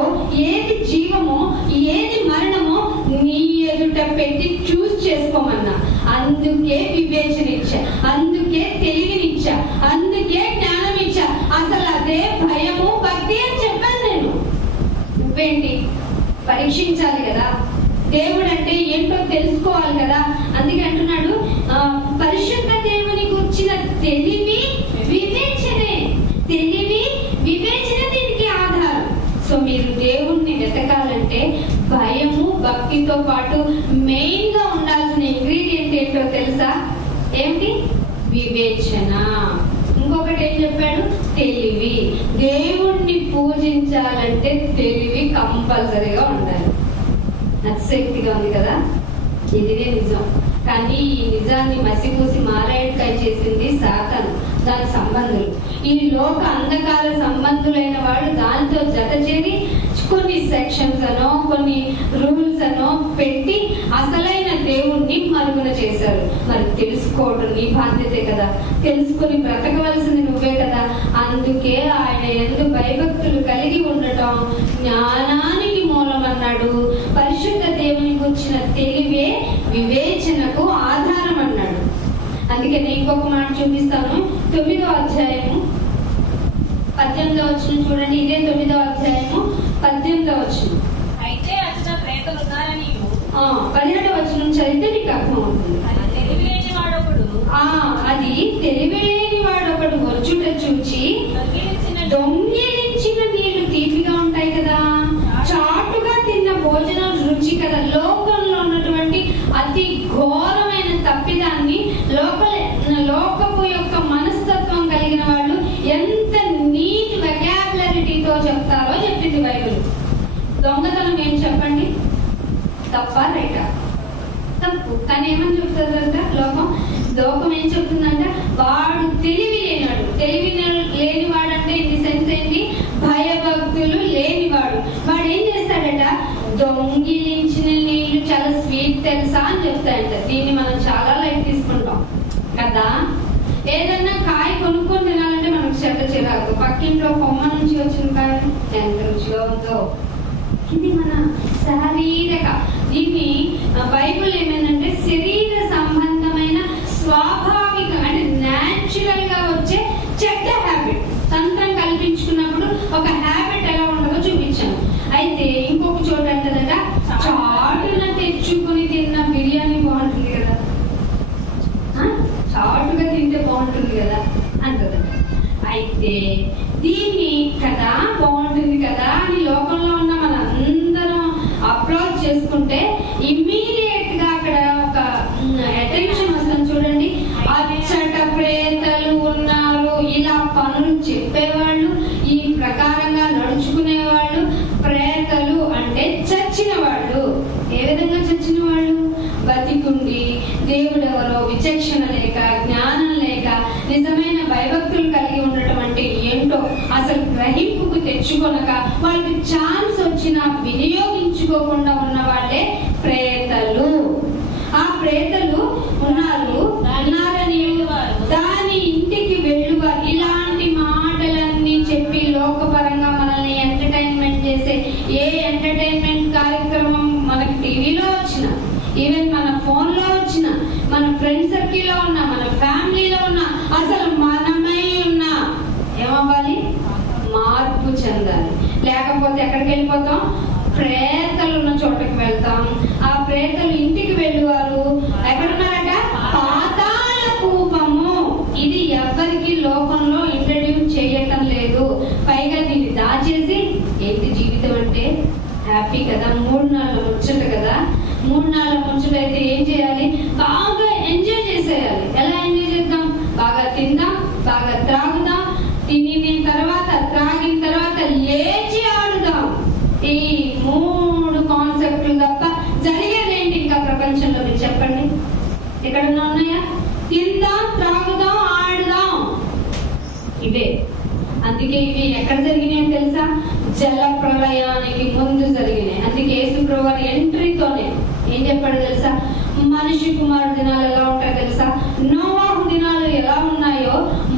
ఏది జీవమో, ఏది మరణమో నీ ఎదుట పెట్టి చూస్ చేసుకోమన్నా. అందుకే వివేచన ఇచ్చా, అందుకే తెలివినిచ్చా, అందుకే జ్ఞానం ఇచ్చా. అసలు అదే భయము భక్తి అని చెప్పాను నేను. నువ్వేంటి పరీక్షించాలి కదా, దేవుడు అంటే ఏంటో తెలుసుకోవాలి కదా. అందుకే అంటున్నాడు పరిశుద్ధ దేవుని గురించిన తెలివి వివేచనే. తెలివి వివేచన దీనికి ఆధారం. సో మీరు దేవుణ్ణి వెతకాలంటే భయము భక్తితో పాటు మెయిన్ గా ఉండాల్సిన ఇంగ్రీడియంట్ ఏంటో తెలుసా? ఏమిటి? వివేచన. ఇంకొకటి ఏం చెప్పాడు? తెలివి. దేవుణ్ణి పూజించాలంటే తెలివి కంపల్సరీగా ఉండాలి. అతిశక్తిగా ఉంది కదా, ఇదినే నిజం. కానీ ఈ నిజాన్ని మసిపూసి మారాయికాయ చేసింది సాతాను, దాని సంబంధులు. ఈ లోక అంధకార సంబంధులైన వాళ్ళు దానితో జత చేరి కొన్ని సెక్షన్స్ అనో కొన్ని రూల్స్ అనో పెట్టి అసలైన దేవుణ్ణి మరుగున చేశారు. మరి తెలుసుకోవడం నీ బాధ్యతే కదా, తెలుసుకొని బ్రతకవలసింది నువ్వే కదా. అందుకే ఆయన యందు భయభక్తులు కలిగి ఉండటం జ్ఞానానికి మూలం అన్నాడు. పరిశుద్ధ దేవుని గురించిన తెలివే వివేచనకు ఆధారం అన్నాడు. అందుకే నేను ఇంకొక మాట చూపిస్తాను. 9వ అధ్యాయము 18వ వచనం చూడండి. ఇదే 9వ అధ్యాయము 18వ వచనం. అయితే అతను ప్రేతలు ఉన్నారని 17వ వచనం చదివితే నీకు అర్థం అవుతుంది. అది తెలివిలేని వాడొకడు వచ్చుట చూచి దొంగిలించిన నీళ్లు తీపిగా ఉంటాయి కదా, చాటుగా తిన్న భోజనం రుచి కదా. లోకంలో ఉన్నటువంటి అతి ఘోరమైన తప్పిదాన్ని లోకపు యొక్క మనస్తత్వం కలిగిన వాళ్ళు ఎంత నీట్ వెకాబులరిటీతో చెప్తారో చెప్పింది బైబిల్. దొంగతనం ఏం చెప్పండి? తప్ప రైటా? తప్పు. కానీ ఏమని చెప్తుందంట లోకం ఏం చెప్తుందంట? వాడు తెలివి లేనాడు. తెలివి లేనివాడు అంటే ఇన్ ది సెన్స్ ఏంటి? భయభక్తులు లేనివాడు. వాడు ఏం చేస్తాడట? దొంగిలించిన నీళ్లు చాలా స్వీట్ తెలుసా అని చెప్తాడంట. దీన్ని మనం చాలా లైట్ తీసుకుంటాం కదా. ఏదన్నా కాయ కొనుక్కొని తినాలంటే మనకు చెడ్డ చిరాకు. పక్కింట్లో కొమ్మ నుంచి వచ్చిన కాయ ఎంత రుచిగా ఉందో. ఇది మన శారీరక, దీన్ని బైబుల్ ఏమైందంటే శరీర సంబంధమైన స్వాభావిక అంటే న్యాచురల్ గా వచ్చే చెడ్డ హ్యాబిట్. తంత్రం కల్పించుకున్నప్పుడు ఒక హ్యాబిట్ ఎలా ఉండదో చూపించాను. అయితే ఇంకొక చోట అంటదట, చాటున తెచ్చుకుని తిన్న బిర్యానీ బాగుంటుంది కదా, చాటుగా తింటే బాగుంటుంది కదా అంటదట. అయితే దీన్ని కదా బాగుంటుంది కదా అని లోకంలో ఉన్న మన అందరం అప్రోచ్ చేసుకుంటే ఇమ్మీడియట్ గా అక్కడ ఒక అటెన్షన్ వస్తుంది. చూడండి, అచ్చట ప్రేతలు ఉన్నారు, ఇలా పనులు చెప్పేవాళ్ళు, ఈ ప్రకారంగా నడుచుకునేవాళ్ళు. ప్రేతలు అంటే చచ్చిన వాళ్ళు. ఏ విధంగా చచ్చిన వాళ్ళు? బతికుండి దేవుడెవరో విచక్షణ లేక, జ్ఞానం లేక, నిజమైన భయభక్తులు కలిగి ఉండటం అంటే ఏంటో అసలు గ్రహింపుకు తెచ్చుకొనక, వాళ్ళకి ఛాన్స్ వచ్చినా వినియోగించుకోకుండా ఉన్న వాళ్ళే ప్రేతలు. ఆ ప్రేతలు ఉన్నారని దాని ఇంటికి వెళ్ళువా. ఇలాంటి మాటలన్నీ చెప్పి లోకపరంగా మనల్ని ఎంటర్టైన్మెంట్ చేసే ఏ ఎంటర్టైన్మెంట్ కార్యక్రమం మనకి టీవీలో వచ్చిన, ఈవెన్ మన ఫోన్ లో వచ్చిన, మన ఫ్రెండ్ సర్కిల్లో ఉన్నా, మన ఫ్యామిలీలో ఉన్నా, అసలు మనమై ఉన్నా ఏమవ్వాలి? మార్పు చెందాలి. లేకపోతే ఎక్కడికి వెళ్ళిపోతాం? ప్రేతలు ఉన్న చోటకి వెళ్తాం. ఆ ప్రేతలు ఇంటికి వెళ్ళేవారు ఎక్కడున్నారట? పాతాళ కూపము. ఇది ఎవరికి లోకంలో ఇంట్రడ్యూస్ చేయటం లేదు. హ్యాపీ కదా, 3 నాళ్ళ ముచ్చట కదా. 3 నాళ్ళ ముచ్చట అయితే ఏం చేయాలి? బాగా ఎంజాయ్ చేసేయాలి. ఎలా ఎంజాయ్ చేద్దాం? బాగా తిందాం, బాగా త్రాగుదాం, తినిన తర్వాత త్రాగిన తర్వాత లేచి ఆడుదాం. ఈ 3 కాన్సెప్ట్లు తప్ప జరిగేదేంటి ఇంకా ప్రపంచంలో? మీరు చెప్పండి, ఎక్కడన్నా ఉన్నాయా? తిందాం, త్రాగుదాం, ఆడుదాం, ఇవే. అందుకే ఇవి ఎక్కడ జరిగినాయని తెలుసా? జల ప్రళయానికి ముందు జరిగినాయి. అందుకే యేసుప్రభు వారి ఎంట్రీతోనే ఏం చెప్పాడు తెలుసా? మనిషి కుమారుడు దినాలు ఎలా ఉంటాయో తెలుసా? నోవాహు దినాలు ఎలా ఉన్నాయో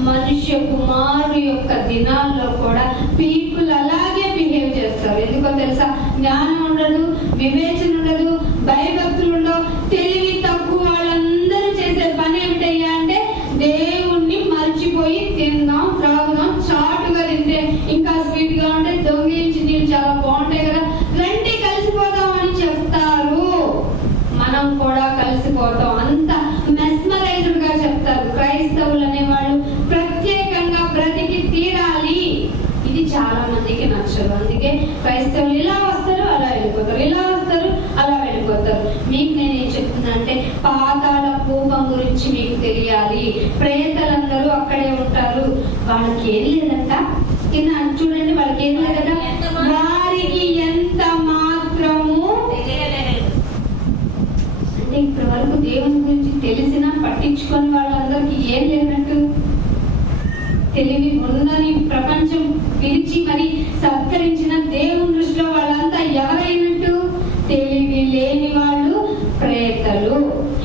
మనుష్య కుమారుడు యొక్క దినాల్లో కూడా పీపుల్ అలాగే బిహేవ్ చేస్తారు. ఎందుకో తెలుసా? జ్ఞానం ఉండదు, వివేచన ఉండదు, భయభక్తులు ఉండవు. తెలివి తక్కువ వాళ్ళందరూ చేసే పని ఏమిటయ్యా అంటే దేవుణ్ణి మర్చిపోయి తిందాం, త్రాగుదాం, చాటుగా తింటే ఇంకా స్వీట్ గా ఉంటే దొంగిలించి నీళ్ళు చాలా బాగుంటాయి కదా, రండి కలిసిపోదాం అని చెప్తారు. మనం కూడా కలిసిపోతాం. అంత మెస్మరైజ్డ్ గా చెప్తారు. క్రైస్తవులు అనేవాళ్ళు ప్రత్యేకంగా బ్రతికి తీరాలి. ఇది చాలా మందికి నచ్చదు. అందుకే క్రైస్తవులు ఇలా వస్తారు, అలా వెళ్ళిపోతారు, ఇలా వస్తారు, అలా వెళ్ళిపోతారు. మీకు నేనేం చెప్తున్నా అంటే పాతాళ కూపం గురించి మీకు తెలియాలి. ప్రేతలందరూ అక్కడే ఉంటారు. వాళ్ళకి ఏం లేదంట, కింద చూడండి, వాళ్ళకి ఏం లేదంట, వారికి ఎంత మాత్రము అంటే ఇప్పటి వరకు దేవుని గురించి తెలిసినా పట్టించుకొని వాళ్ళందరికీ ఏం లేనట్టు. తెలివి ఉందని ప్రపంచం పిలిచి మరి సత్కరించిన దేవుని దృష్టిలో వాళ్ళంతా ఎవరైనట్టు? తెలివి లేని వాళ్ళు, ప్రేతలు.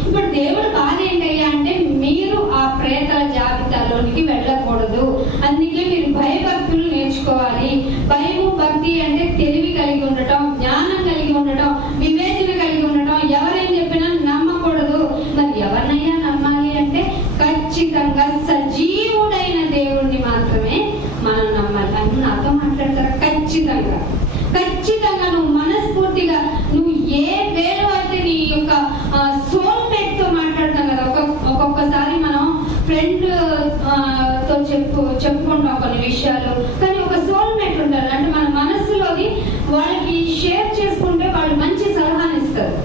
ఇప్పుడు దేవుడు బాధ ఏంటయ్యా అంటే మీరు ఆ ప్రేతల జాబితాలోనికి వెళ్ళకూడదు. అందుకే మీరు భయభక్తులు నేర్చుకోవాలి. భయము, భక్తి అంటే తెలివి కలిగి ఉండటం, జ్ఞానం కలిగి ఉండటం, వివేచన కలిగి ఉండటం. ఎవరేం చెప్పినా నమ్మకూడదు. మరి ఎవరినైనా నమ్మాలి అంటే ఖచ్చితంగా సజీవుడైన దేవుణ్ణి మాత్రమే మనం నమ్మాలి. అని నాతో మాట్లాడతారా? ఖచ్చితంగా ఖచ్చితంగా నువ్వు మనస్ఫూర్తిగా నువ్వు ఏ వేలో అయితే నీ యొక్క సోల్ మేట్ తో మాట్లాడతాం కదా. ఒక్కొక్కసారి మనం ఫ్రెండ్ తో చెప్పుకుంటాం కొన్ని విషయాలు, కానీ ఒక సోల్ మేట్ ఉంటారు. అంటే మన మనస్సులోని వాళ్ళకి షేర్ చేసుకుంటే వాళ్ళు మంచి సలహాలు ఇస్తారు.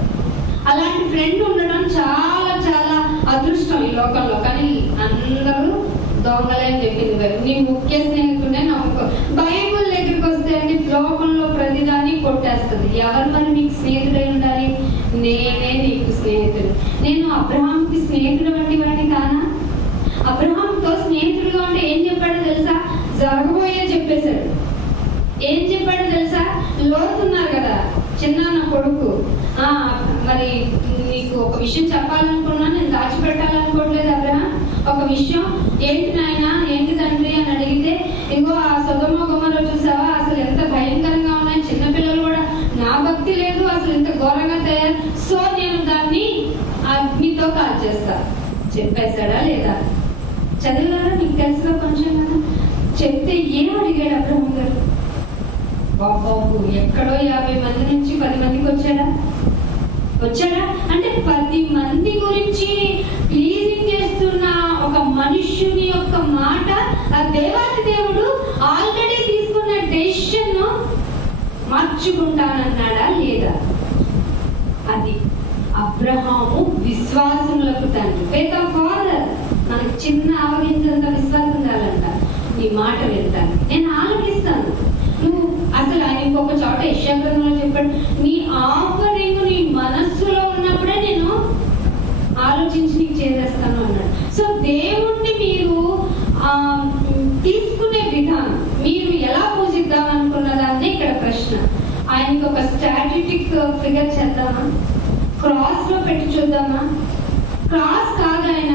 అలాంటి ఫ్రెండ్ ఉండడం చాలా చాలా అదృష్టం ఈ లోకంలో. కానీ అందరూ దొంగలే అని చెప్పింది. నీ ముఖ్య స్నేహితుడే నమ్ముకో. బైబుల్ దగ్గరికి వస్తే అండి లోకంలో ప్రతిదాన్ని కొట్టేస్తుంది. ఎవరు మరి మీకు స్నేహితుడై ఉండాలి? నేనే నీకు స్నేహితుడు. నేను అబ్రహాంకి స్నేహితుడు వంటి వాడిని కానా? అబ్రహాంతో స్నేహితుడుగా ఉంటే ఏం చెప్పాడో తెలుసా? జరగబోయే చెప్పేశాడు. ఏం చెప్పాడో తెలుసా? లోతున్నారు కదా, చిన్న కొడుకు, మరి నీకు ఒక విషయం చెప్పాలనుకున్నా, నేను దాచిపెట్టాలనుకోవట్లేదు అబ్రహాం. ఒక విషయం ఏంటి నాయన, ఏంటి తండ్రి అని అడిగితే, ఇంకో ఆ సొదొమ గొమొర్రా చూసావా, అసలు ఎంత భయంకరంగా ఉన్నాయి, చిన్నపిల్లలు కూడా, నా భక్తి లేదు, అసలు ఎంత ఘోరంగా తయారు, సో నేను దాన్ని అగ్నితో కాల్చేస్తా. చెప్పేశాడా లేదా? చదివారా? మీకు తెలుసుగా కొంచెం కదా. చెప్తే ఏం అడిగాడు అబ్రహాం గారు? బాబు ఎక్కడో 50 మంది నుంచి 10 మందికి వచ్చాడా? అంటే 10 మంది గురించి ప్లీజింగ్ చేస్తున్న ఒక మనుష్యుని యొక్క మాట ఆ దేవాది దేవుడు ఆల్రెడీ తీసుకున్న డెసిషన్ మార్చుకుంటానన్నాడా లేదా? అది అబ్రహాము విశ్వాసములకు తండ్రి, ఫెయిత్ ఆఫ్ ఫాదర్. మనకు చిన్న ఆవగించంత విశ్వాసం కావాలంట. నీ మాట వింటాను, నేను ఆలోచిస్తాను. నువ్వు అసలు ఆయన ఇంకొక చోట యెషయా గ్రంథంలో చెప్పాడు, నీ ఆఫరింగ్ నీ మనస్సులో ఉన్నప్పుడే నేను ఆలోచించి నీకు చేసేస్తాను అన్నాడు. సో దేవుణ్ణి మీరు తీసుకునే విధానం, మీరు ఎలా పూజిద్దాం అనుకున్న దాన్ని ఇక్కడ ప్రశ్న. ఆయనకి ఒక స్టాటిస్టిక్ ఫిగర్ చేద్దామా? క్రాస్ లో పెట్టి చూద్దామా? క్రాస్ కాదు, ఆయన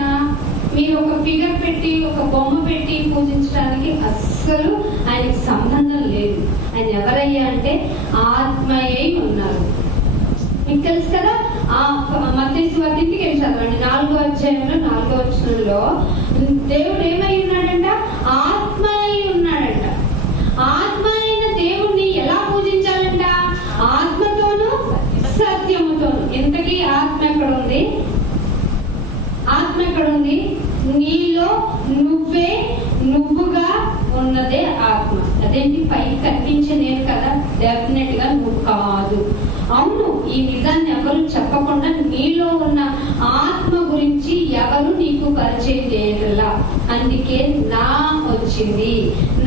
మీరు ఒక ఫిగర్ పెట్టి ఒక బొమ్మ పెట్టి పూజించడానికి అస్సలు ఆయనకి సంబంధం లేదు. ఆయన ఎవరయ్యా అంటే ఆత్మయై ఉన్నారు. మీకు తెలుసు కదా, మత్తయి సువార్త ఇంటికి వెళ్ళి చదవండి, 4వ అధ్యాయంలో 4వ వచనంలో దేవుడు ఏమై ఉన్నాడంట? ఆత్మ అయి ఉన్నాడంట. ఆత్మ అయిన దేవుణ్ణి ఎలా పూజించాలంట? ఆత్మతోనూ సత్యముతోను. ఇంతకీ ఆత్మ ఎక్కడ ఉంది? ఆత్మ ఎక్కడ ఉంది? నీలో నువ్వుగా ఉన్నదే ఆత్మ. అదేంటి పైకి కనిపించే నేను కదా? డెఫినెట్ గా నువ్వు కాదు. అవును, ఈ నిజాన్ని ఎవరు చెప్పకుండా నీలో ఉన్న ఆత్మ గురించి ఎవరు నీకు పరిచయం చేయగలరా? అందుకే నా వచ్చింది,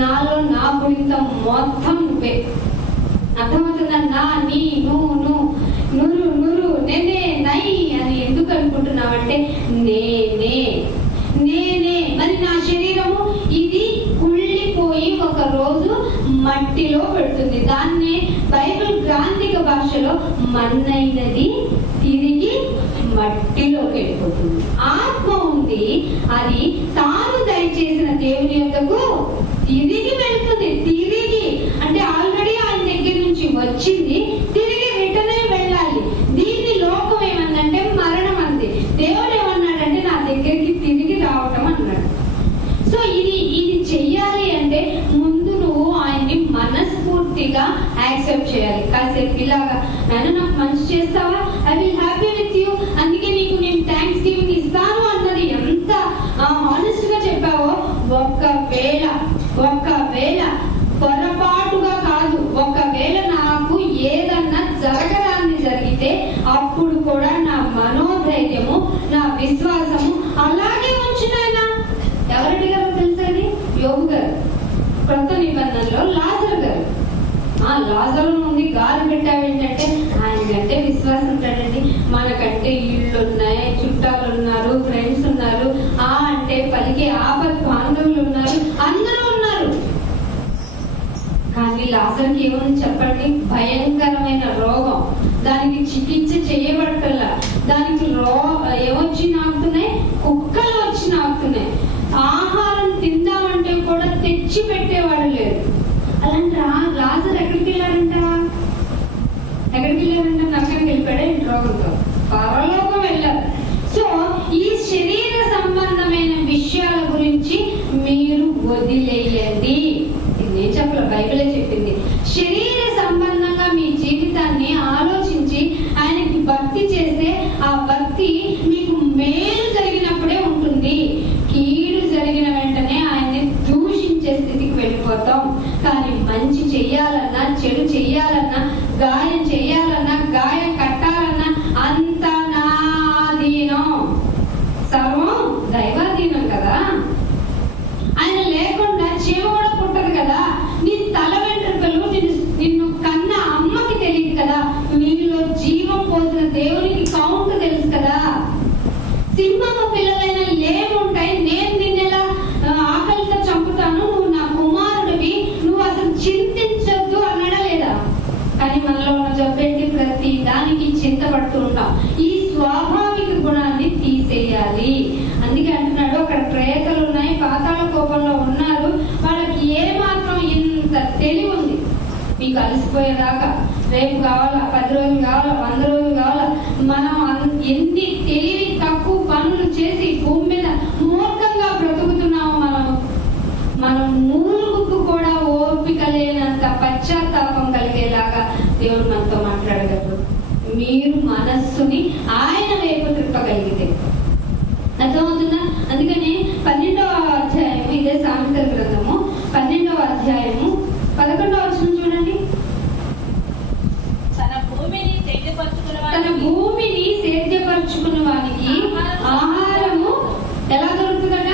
నాలో నా గురింత మొత్తం నువ్వే. అర్థమవుతుందా? నా నీ నువ్వు నురు నేనే నై అని ఎందుకు అనుకుంటున్నావంటే నేనే. మరి నా శరీరము ఇది కుళ్ళిపోయి ఒక రోజు మట్టిలో పెడుతుంది. దాన్ని బైబిల్ గ్రాంధిక భాషలో మన్నైనది తిరిగి మట్టిలోకి వెళ్ళిపోతుంది. ఆత్మ ఉంది, అది తాను దయచేసిన దేవుని యొద్దకు తిరిగి వెళ్తుంది. తిరిగి అంటే ఆల్రెడీ ఆయన దగ్గర నుంచి వచ్చింది, తిరిగి రిటర్న్ అయి వెళ్ళాలి. దీన్ని లోకం ఏమన్నంటే మరణం అంది. దేవుడు ఏమన్నాడంటే నా దగ్గరికి తిరిగి రావటం అన్నాడు. సో ఇది చెయ్యాలి అంటే ముందు నువ్వు ఆయన్ని మనస్ఫూర్తిగా యాక్సెప్ట్ చేయాలి. కాసేపు ఇలాగా నాన్న నాకు మంచి చేస్తావా, I will happy with you, అందుకే నీకు నేను థ్యాంక్స్ గివింగ్ ఇస్తాను అన్నది ఎంత హానెస్ట్ గా చెప్పావో, ఒకవేళ పొరపాటుగా కాదు, ఒకవేళ నాకు ఏదన్నా జరగరాని జరిగితే అప్పుడు కూడా నా మనోధైర్యము, నా విశ్వాసము అలాగే ఉంచునైనా. ఎవరి గారు తెలుసండి? యోబు గారు. కొత్త నిబంధనలో లాజరు గారు. లాజరు ఉంది గాలి పెట్టావు ఏంటంటే ఆయన కంటే విశ్వాసం ఉంటాడండి. మనకంటే ఇళ్ళు ఉన్నాయి, చుట్టాలు ఉన్నారు, ఫ్రెండ్స్ ఉన్నారు, అంటే పలికే ఆపత్ బాంధవులు ఉన్నారు, అందరూ ఉన్నారు. కానీ లాజర్కి ఏముంది చెప్పండి? భయంకరమైన రోగం, దానికి చికిత్స చేయబడటల్లా. దానికి ఏమొచ్చి నాకుతున్నాయి? కుక్కలు వచ్చి నాకుతున్నాయి. ఆహారం తిందామంటే కూడా తెచ్చి పెట్టేవాడు లేదు. అలాంటి లాజర్ ఎక్కడికి వెళ్ళాడంట? నక్కడికి వెళ్ళిపోయాడు రోగంతో. పరలోకం వెళ్ళారు. సో ఈ శరీర సంబంధమైన విషయాల గురించి మీరు వదిలేయండి. నేను చెప్పలే, బైబిలే చెప్పింది. శరీర సంబంధంగా మీ జీవితాన్ని ఆలోచించి ఆయనకి భక్తి చేస్తే ఆ భక్తి మీకు మేలు జరిగినప్పుడే ఉంటుంది. కీడు జరిగిన వెంటనే ఆయన్ని దూషించే స్థితికి వెళ్ళిపోతాం. కానీ మంచి చెయ్యాలన్నా, చెడు చెయ్యాలన్నా, గాయం చెయ్యాలన్నా, గాయం కట్టాలన్నా అంతా నాదీనం, సర్వం దైవాధీనం కదా. ఆయన లేకుండా చీమ కూడా పుట్టదు కదా. నీ తల వెంట్రుకలు నిన్ను కన్న అమ్మకి తెలియదు కదా. నీలో జీవం పోసిన దేవునికి కౌంట్ తెలుసు కదా. సింహము పిల్లలైన లేముంటాయి, నేను నిన్నెలా ఆకలితో చంపుతాను, నువ్వు నా కుమారుడివి, నువ్వు అసలు చింతించొద్దు అన్నాడా లేదా? కానీ మనలో ఉన్న జబ్బేంటి? ప్రతి దానికి చింతపడుతూ ఉంటాం. ఈ స్వాభావిక గుణాన్ని తీసేయాలి. అందుకే అంటున్నాడు, అక్కడ ప్రేతలు ఉన్నాయి, పాతాళ కోపంలో ఉన్నారు, వాళ్ళకి ఏ మాత్రం ఇంత తెలివి ఉంది. మీకు అలసిపోయేదాకా రేపు కావాలా, 10 రోజులు కావాలా, 100 రోజులు కావాలా, మనం ఎన్ని తెలివి తక్కువ పనులు చేసి భూమి మీద మూర్ఖంగా బ్రతుకుతున్నాము. మనం మూలుగుకు కూడా ఓపిక లేనంత పశ్చాత్తాపం కలిగేలాగా దేవుడు మనతో మాట్లాడగలరు. మీరు మనస్సుని ఆయన వైపు తిప్పగలిగితే. అర్థమవుతుందా? అందుకని 12వ అధ్యాయము, ఇదే సామెతల గ్రంథము 12వ అధ్యాయము 11వ వచనం చూడండి. తన భూమిని సేద్యపరచుకున్న వానికి ఆహారము ఎలా దొరుకుతుందట?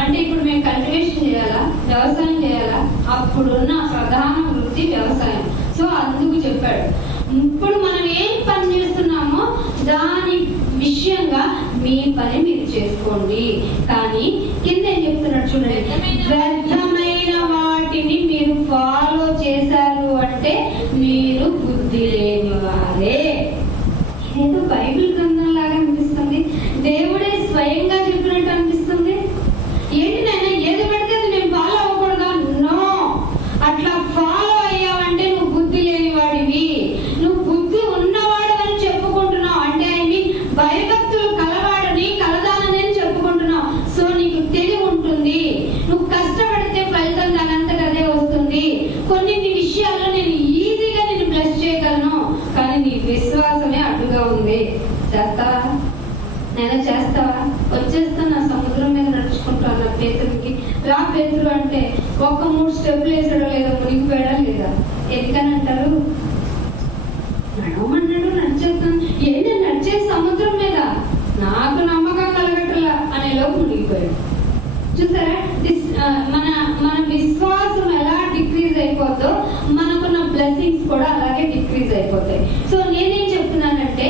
అంటే ఇప్పుడు మేము కల్టివేషన్ చేయాలా, వ్యవసాయం చేయాలా? అప్పుడున్న ప్రధాన వృత్తి వ్యవసాయం. సో అందుకు చెప్పాడు, ఇప్పుడు మనం ఏం పని చేస్తున్నామో దాని విషయంగా మీ పని మీరు చేసుకోండి. కానీ కింద ఏం చెప్తున్నాడు చూడండి, వ్యర్థమైన వాటిని మీరు ఫాలో చేశారు అంటే మీరు బుద్ధి లేని వారే. ఇదేదో బైబిల్ గ్రంథం లాగా అనిపిస్తుంది, దేవుడే స్వయంగా చెప్పినట్టు అనిపిస్తుంది. ఏంటి నాయన, ఏది పడితే అది నేను ఫాలో అవ్వకూడదా? నో, అట్లా ఫాలో అయ్యావంటే నువ్వు బుద్ధి లేని వాడివి. నువ్వు బుద్ధి ఉన్నవాడు అని చెప్పుకుంటున్నావు అంటే భయభక్తులు కలవాడని, కలదానని చెప్పుకుంటున్నావు. సో నీకు తెలివి ఉంటుంది. నువ్వు కష్టపడితే రా పేతురు అంటే 3 స్టెప్పులు వేసాడో లేదా, మునిగిపోయాడా లేదా? ఎందుకని అంటారు? నడవమన్నాడు, నడిచేస్తాను. ఏంటి నడిచే సముద్రం మీద నాకు నమ్మకం కలగట్లా అనే లోపు మునిగిపోయాడు. చూసారా, మన విశ్వాసం ఎలా డిక్రీజ్ అయిపోద్దో మనకున్న బ్లెస్సింగ్స్ కూడా అలాగే డిక్రీజ్ అయిపోతాయి. సో నేనేం చెప్తున్నానంటే,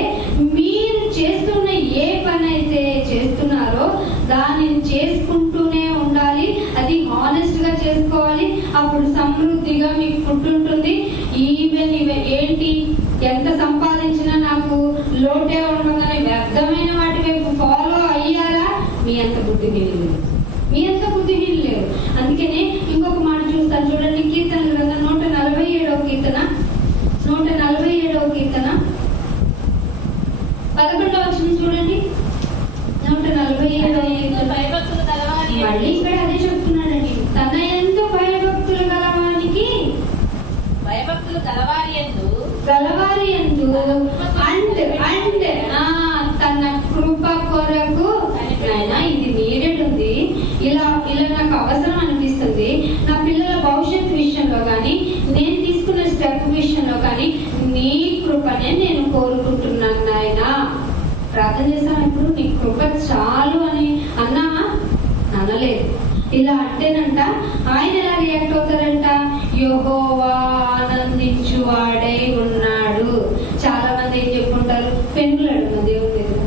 మీరు చేస్తున్న ఏ పని అయితే చేస్తున్నారో దానిని చేసుకుంటూనే ఉండాలి. అది హానెస్ట్ గా చేసుకోవాలి. అప్పుడు సమృద్ధిగా మీకు ఫుడ్ ఉంటుంది. ఈవెన్ ఏంటి, ఎంత సంపాదించినా నాకు లోటే ఉండగానే వ్యర్థమైన వాటి వైపు ఫాలో అయ్యారా? మీ అంత బుద్ధిహీనులు లేవు. అందుకనే ఇంకొక మాట చూస్తాను చూడండి, కీర్తన గ్రంథం 147వ కీర్తన 11వ వచనం చూడండి. 147 భయభక్తులు గలవారి మళ్ళీ ఇక్కడ అదే చెప్తున్నాడండి. తన యందు భయభక్తులు గలవారికి అండ్ తన కృప కొరకు ఇది నీడెడ్ ఉంది. ఇలా నాకు అవసరం అనిపిస్తుంది. నా పిల్లల భవిష్యత్తు విషయంలో కానీ, నేను తీసుకున్న స్టెప్ విషయంలో కానీ నీ కృపనే నేను కోరుకుంటున్నాను నాయన. ప్రార్థన చేస్తాను. ఇప్పుడు నీ కృప చాలు అని అన్నామా? అనలేదు. ఇలా అంటేనంట ఆయన ఎలా రియాక్ట్ అవుతారంట? యెహోవా ఆనందించువాడై ఉన్నాడు. చాలా మంది ఏం చెప్పుకుంటారు? పెనుగులాడు మా దేవుడి దగ్గర,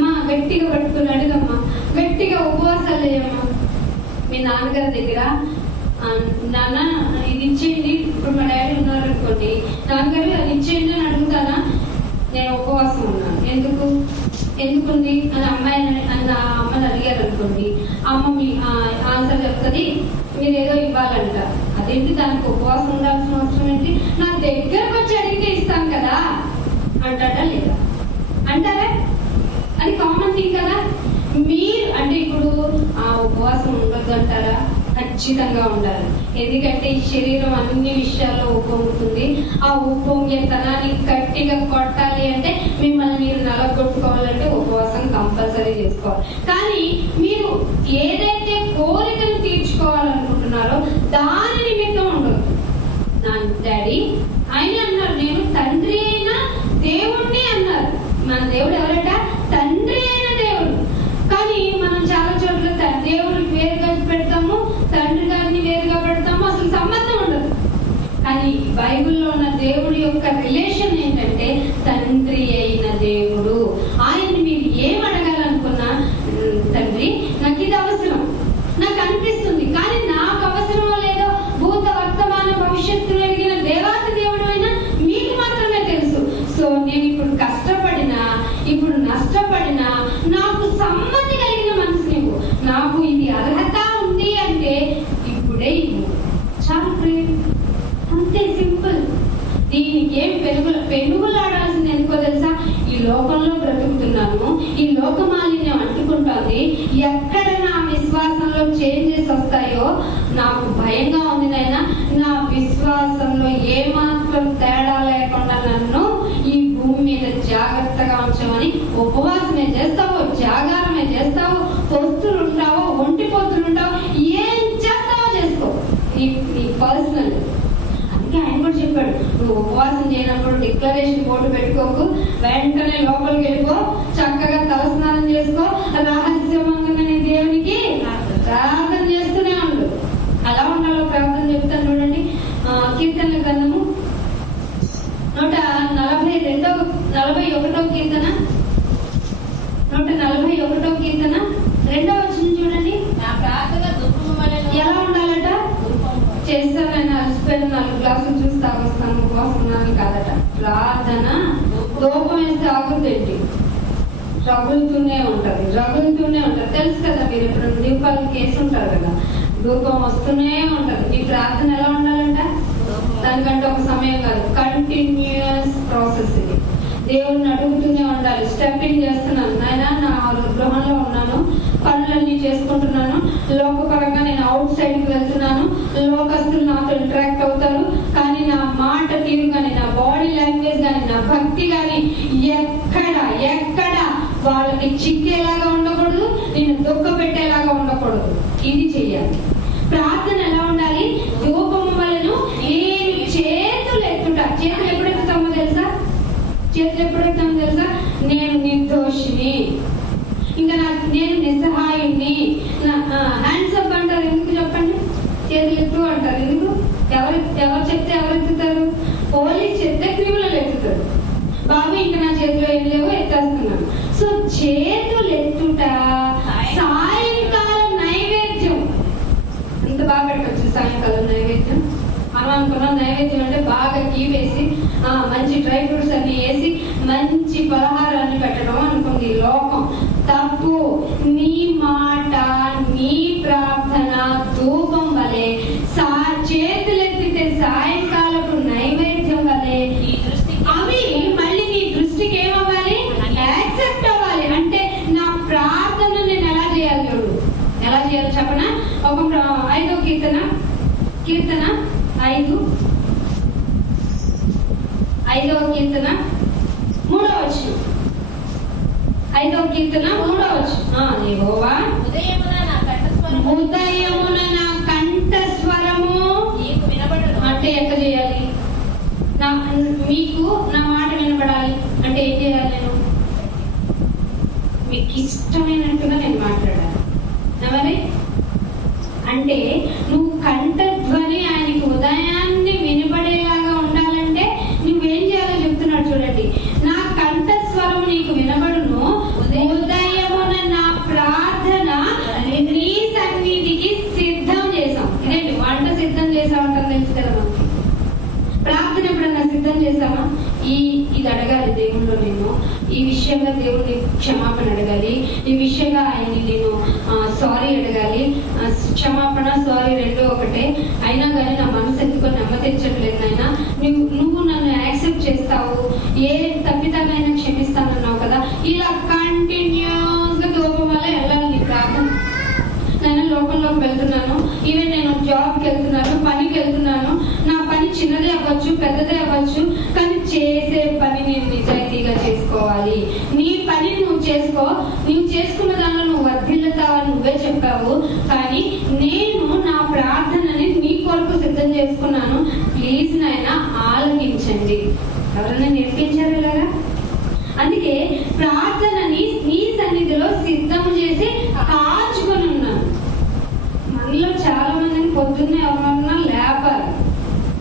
మా గట్టిగా పట్టుకుని అడుగమ్మా, గట్టిగా ఉపవాసాలు లేయమ్మా. మీ నాన్నగారి దగ్గర నాన్న ఇది ఇచ్చేయండి. ఇప్పుడు మా డాడీ ఉన్నారు అనుకోండి, నాన్నగారు అది ఇచ్చేయండి అని అడుగుతానా? నేను ఉపవాసం ఉన్నాను. ఎందుకుంది అని అమ్మని అడిగారు అనుకోండి, అమ్మ మీ ఆన్సర్ చెప్తుంది, మీరు ఏదో ఇవ్వాలంట. అదేంటి, దానికి ఉపవాసం ఉండాల్సిన అవసరం ఏంటి? నా దగ్గరకు వచ్చి అడిగితే ఇస్తాను కదా అంటాడా లేదా? అంటారా? అది కామన్ థింగ్ కదా. మీరు అంటే ఇప్పుడు ఆ ఉపవాసం ఉండొద్దు అంటారా? ఖచ్చితంగా ఉండాలి. ఎందుకంటే ఈ శరీరం అన్ని విషయాల్లో ఉప్పొంగుతుంది. ఆ ఉప్పొంగేతనాన్ని గట్టిగా కొట్టాలి అంటే, మిమ్మల్ని మీరు నలగొట్టుకోవాలంటే ఉపవాసం కంపల్సరీ చేసుకోవాలి. కానీ మీరు ఏదైతే కోరికను తీర్చుకోవాలనుకుంటున్నారో దాని నిమిత్తం ఉండదు. నా డాడీ ఆయన అన్నారు, నేను తండ్రి అయిన దేవుణ్ణి అన్నారు. మన దేవుడు ఎవరట? తండ్రి అయిన దేవుడు. కానీ మనం చాలా చోట్ల దేవుడికి వేరుగా పెడతాము, తండ్రి గారిని వేరుగా పెడతాము, అసలు సంబంధం ఉండదు. కానీ బైబిల్లో ఉన్న దేవుడి యొక్క రిలేషన్ ఏంటంటే తండ్రి అయిన దేవుడు. ఆయన్ని మీరు ఏం అడగాలనుకున్నా, తండ్రి నాకు ఇది అవసరం, నాకు అనిపిస్తుంది, కానీ నాకు అవసరమో లేదో భూత వర్తమాన భవిష్యత్తులో ఎరిగిన దేవాతి దేవుడు అయినా మీకు మాత్రమే తెలుసు. సో నేను ఇప్పుడు కష్టపడినా, ఇప్పుడు నష్టపడినా, నాకు సమ్మతి కలిగిన మనసు నీవు, నాకు ఇది అర్హత ఉంది అంటే ఇప్పుడే ఇవ్వు. చాలా ప్రేమ, అంతే సింపుల్. దీనికి ఏం పెనుగులాడాల్సింది ఎందుకో తెలుసా? ఈ లోకంలో బ్రతుకుతున్నాను, ఈ లోక మాలిన్యం అంటుకుంటుంది. ఎక్కడ నా విశ్వాసంలో చేంజెస్ వస్తాయో నాకు భయంగా ఉంది నాయనా. నా విశ్వాసంలో ఏమాత్రం తేడా లేకుండా నన్ను ఈ భూమి మీద జాగ్రత్తగా ఉంచమని ఉపవాసమే చేస్తావో, జాగారమే చేస్తావో, పొత్తులు ఉంటావో, ఒంటి పొత్తులు ఉంటావో, ఏం చేస్తావో చేసుకో, నీ పర్సనల్. అందుకే ఆయన కూడా చెప్పాడు, నువ్వు ఉపవాసం చేయనప్పుడు డిక్లరేషన్ బోర్డు పెట్టుకోకు, వెంటనే లోపలికి వెళ్ళిపో, చక్కగా తలస్నానం చేసుకో, రహస్యమంగా దేవునికి ప్రార్థన చేస్తూనే ఉండు. అలా ఉండాలో ప్రార్థన చెప్తాను చూడండి. కీర్తనల గ్రంథము 141వ కీర్తన 141వ కీర్తన 2వ వచనం చూడండి. నా ప్రార్థన ఎలా ఉండాలట? చేస్తాను నేను అలసిపోయిన 4 గ్లాసులు చూసి తాగొస్తాను, ఉపవాసం ఉన్నాను కాదట. ప్రార్థన దూపం వేస్తే ఆగుతుందేంటి? రగులుతూనే ఉంటది. తెలుసు కదా, మీరు ఇప్పుడు దీపాలు కేసు ఉంటారు కదా, ధూపం వస్తూనే ఉంటది. మీ ప్రార్థన ఎలా ఉండాలంట? దానికంటే ఒక సమయం కాదు, కంటిన్యూస్ ప్రాసెస్. ఇది దేవుడిని అడుగుతూనే ఉండాలి. స్టెప్పింగ్ చేస్తున్నాను నాయన, నా గృహంలో ఉన్నాను, పనులన్నీ చేసుకుంటున్నాను, లోకపరంగా నేను అవుట్ సైడ్కి వెళ్తున్నాను, లోకస్తులు నాతో ఇంటరాక్ట్ అవుతారు, కానీ నా మాట తీరు కానీ, నా బాడీ లాంగ్వేజ్ కానీ, నా భక్తి కానీ ఎక్కడ వాళ్ళకి చిక్కేలాగా ఉండకూడదు, నేను దుఃఖ పెట్టేలాగా ఉండకూడదు. ఇది చెయ్యాలి. ప్రార్థన ఎలా ఉండాలి? ధూపము వలన నేను చేతులు ఎత్తుట. చేతులు ఎప్పుడు ఎత్తుతామో తెలుసా? నేను నిర్దోషిని, ఇంకా నేను నిస్సహాయుణ్ణి. హ్యాండ్స్ అప్ అంటారు ఎందుకు చెప్పండి? చేతులు ఎత్తు అంటారు ఎందుకు? ఎవరు చెప్తే ఎవరు ఎత్తుతారు? పోలీస్ చెప్తే క్రిమినల్ ఎత్తుతారు. బాబు ఇంకా నా చేతిలో ఏం లేవో ఎత్తేస్తున్నాను. సో చేతులు ఎత్తుట సాయంకాలం నైవేద్యం. ఎంత బాగా పెట్టచ్చు సాయంకాలం నైవేద్యం. మనం అనుకున్నాం నైవేద్యం అంటే బాగా గీ వేసి మంచి డ్రై ఫ్రూట్స్ అన్ని వేసి మంచి పలహారాన్ని పెట్టడం అనుకుంది లోకం. తప్పు. నీ మాట, నీ ప్రార్థన ధూపం వలె, చేతులెత్తితే సాయంకాలపు నైవేద్యం వలె అవి మళ్ళీ నీ దృష్టికి ఏమవ్వాలి? యాక్సెప్ట్ అవ్వాలి. అంటే నా ప్రార్థన నేను ఎలా చేయాలి? చూడు ఎలా చేయాలి చెప్పనా? ఒక 5వ కీర్తన 5వ కీర్తన 3వ వచనం. 5వ కీర్తన 3వ వచనం. యెహోవా ఉదయమున నా కంఠస్వరము నీకు వినబడును. అంటే ఎట్లా చేయాలి? మీకు నా మాట వినబడాలి అంటే ఏం చేయాలి? నేను మీకు ఇష్టమైనట్టుగా నేను మాట్లాడాలి. మరి అంటే నువ్వు కంఠధ్వని ఆయనకి ఉదయాన్ని వినబడేలాగా ఉండాలంటే నువ్వేం చేయాలో చెప్తున్నాడు చూడండి. నా కంఠస్వరం నీకు వినబడును, ఉదయమున నా ప్రార్థన నీ సన్నిధికి సిద్ధం చేసాం. ఇదేంటి వంట సిద్ధం చేసామంటారు తెలుసు కదా మనకి. ప్రార్థన ఎప్పుడన్నా సిద్ధం చేసామా? ఇది అడగాలి దేవుళ్ళు. నేను ఈ విషయంగా దేవుడిని క్షమాపణ అడగాలి, ఈ విషయంగా ఆయన్ని నేను సారీ అడగాలి. క్షమాపణ సారీ రెండు ఒకటే. అయినా కానీ నా మనసు ఎత్తుకొని నెమ్మదించట్లేదు నాయన. నువ్వు నన్ను యాక్సెప్ట్ చేస్తావు, ఏ తప్పిదాన్నైనా క్షమిస్తానన్నావు కదా. ఇలా కంటిన్యూస్ గా ధూపం వల్ల వెళ్ళాలి నీ ప్రార్థన. నేను లోకంలోకి వెళ్తున్నాను, ఈవెన్ నేను జాబ్కి వెళ్తున్నాను, పనికి వెళ్తున్నాను. నా పని చిన్నదే అవ్వచ్చు, పెద్దదే అవ్వచ్చు, కానీ చేసే పని నేను నిజాయితీగా చేసుకోవాలి. నీ పని నువ్వు చేసుకో. నువ్వు చేసుకున్న దానిలో నువ్వు వర్ధిల్లుతావని నువ్వే చెప్పావు. కానీ నేను నా ప్రార్థనని నీ కొరకు సిద్ధం చేసుకున్నాను. ప్లీజ్ నాయన ఆలకించండి. ఎవరైనా నేర్పించారు ఇలాగా? అందుకే ప్రార్థనని నీ సన్నిధిలో సిద్ధం చేసి కాచుకొని ఉన్నాను. మనలో చాలా మందిని పొద్దున్నే ఎవరన్నా లేపాలి.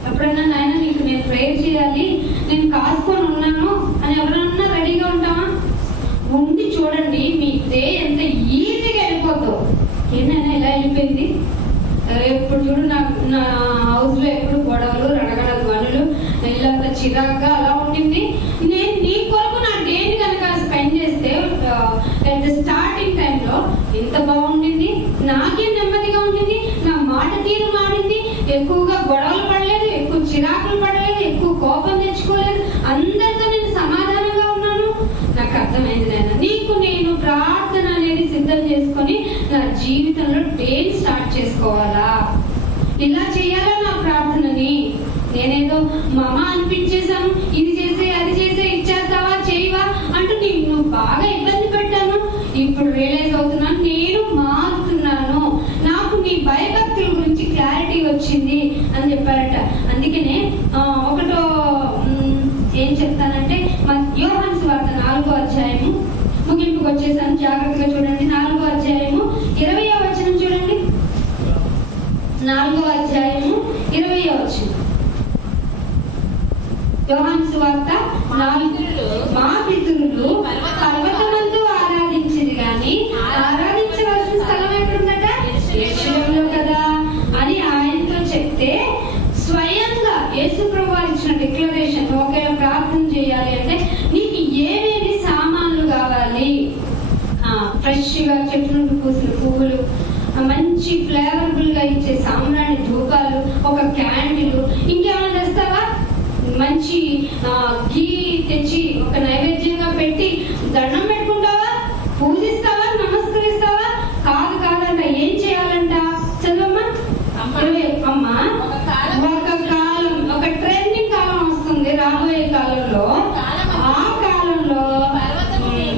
ఎప్పుడన్నా నాయన నీకు నేను ప్రేయర్ చేయాలి, నేను కాసుకొని ఉన్నాను అని ఎవరన్నా రెడీగా ఉంటామా? ఉండి చూడండి మీ డే ఎంత ఈజీగా వెళ్ళిపోతావు. ఏంటైనా ఇలా వెళ్ళిపోయింది, ఎప్పుడు చూడు నా హౌస్ లో ఎప్పుడు గొడవలు, రడగడ ధ్వనులు, ఇల్లంతా చిరాగ్గా అలా ఉంటుంది. నేను నీ కొరకు నా డేని కనుక స్పెండ్ చేస్తే అట్ ద స్టార్టింగ్ టైంలో ఎంత బాగుండింది, నాకే నెమ్మదిగా ఉండింది, నా మాట తీరు మారింది, ఎక్కువగా గొడవలు పడలేదు, ఎక్కువ చిరాకులు పడలేదు, ఎక్కువ కోపం తెచ్చుకోలేదు, అందరితో నేను సమాధానంగా ఉన్నాను. నాకు అర్థమైంది నాయన, నీకు నేను ప్రార్థన అనేది సిద్ధం చేసుకొని నా జీవితంలో డేని స్టార్ట్ చేసుకోవాలా, ఇలా చేయాలా నా ప్రార్థనని. నేనేదో మమ అనిపించేశాను, ఇది చేసే అది చేసే, ఇచ్చేస్తావా చేయవా అంటూ నువ్వు బాగా ఇబ్బంది పెట్టాను. ఇప్పుడు రియలైజ్ అవుతున్నాను, నేను మారుతున్నాను, నాకు నీ భయభక్తుల గురించి క్లారిటీ వచ్చింది అని చెప్పారట. అందుకనే ఒకటో ఏం చెప్తానంటే యోహాను సువార్త 4వ అధ్యాయము ముగింపుకు వచ్చేసాను, జాగ్రత్తగా చూడండి. 4వ అధ్యాయము 20వ వచనం చూడండి. 4వ అధ్యాయము 20వ వచనం. యోహాను సువార్త 4. మా పితరులు పర్వతమందు ఆరాధించింది కానీ ఆరాధించవలసిన స్థలం ఎక్కడుందట? యెరూషలేములో కదా అని ఆయనతో చెప్తే, స్వయంగా యేసు ప్రభువు ఇచ్చిన డిక్లరేషన్, ఒకవేళ ప్రార్థన చేయాలి అంటే నీకు ఏమేమి సామాన్లు కావాలి? ఫ్రెష్ గా చెట్టు నుండి పూసిన పువ్వులు, మంచి ఫ్లేవరబుల్ గా ఇచ్చే సాంబ్రాణి ధూపాలు, ఒక క్యాండిల్, ఇంకేమైనా తెస్తావా? మంచి ఘీ తెచ్చి ఒక నైవేద్యంగా పెట్టి దండం పెట్టుకుంటావా? పూజిస్తావా? నమస్కరిస్తావా? కాదంట. ఏం చేయాలంట? చదవమ్మా. అమ్మా, ఒక కాలం, ఒక ట్రెండింగ్ కాలం వస్తుంది రాబోయే కాలంలో. ఆ కాలంలో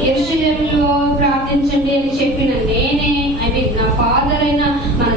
యెరూషలేములో ప్రార్థించండి అని చెప్పిన నేనే, నా ఫాదర్ అయిన మా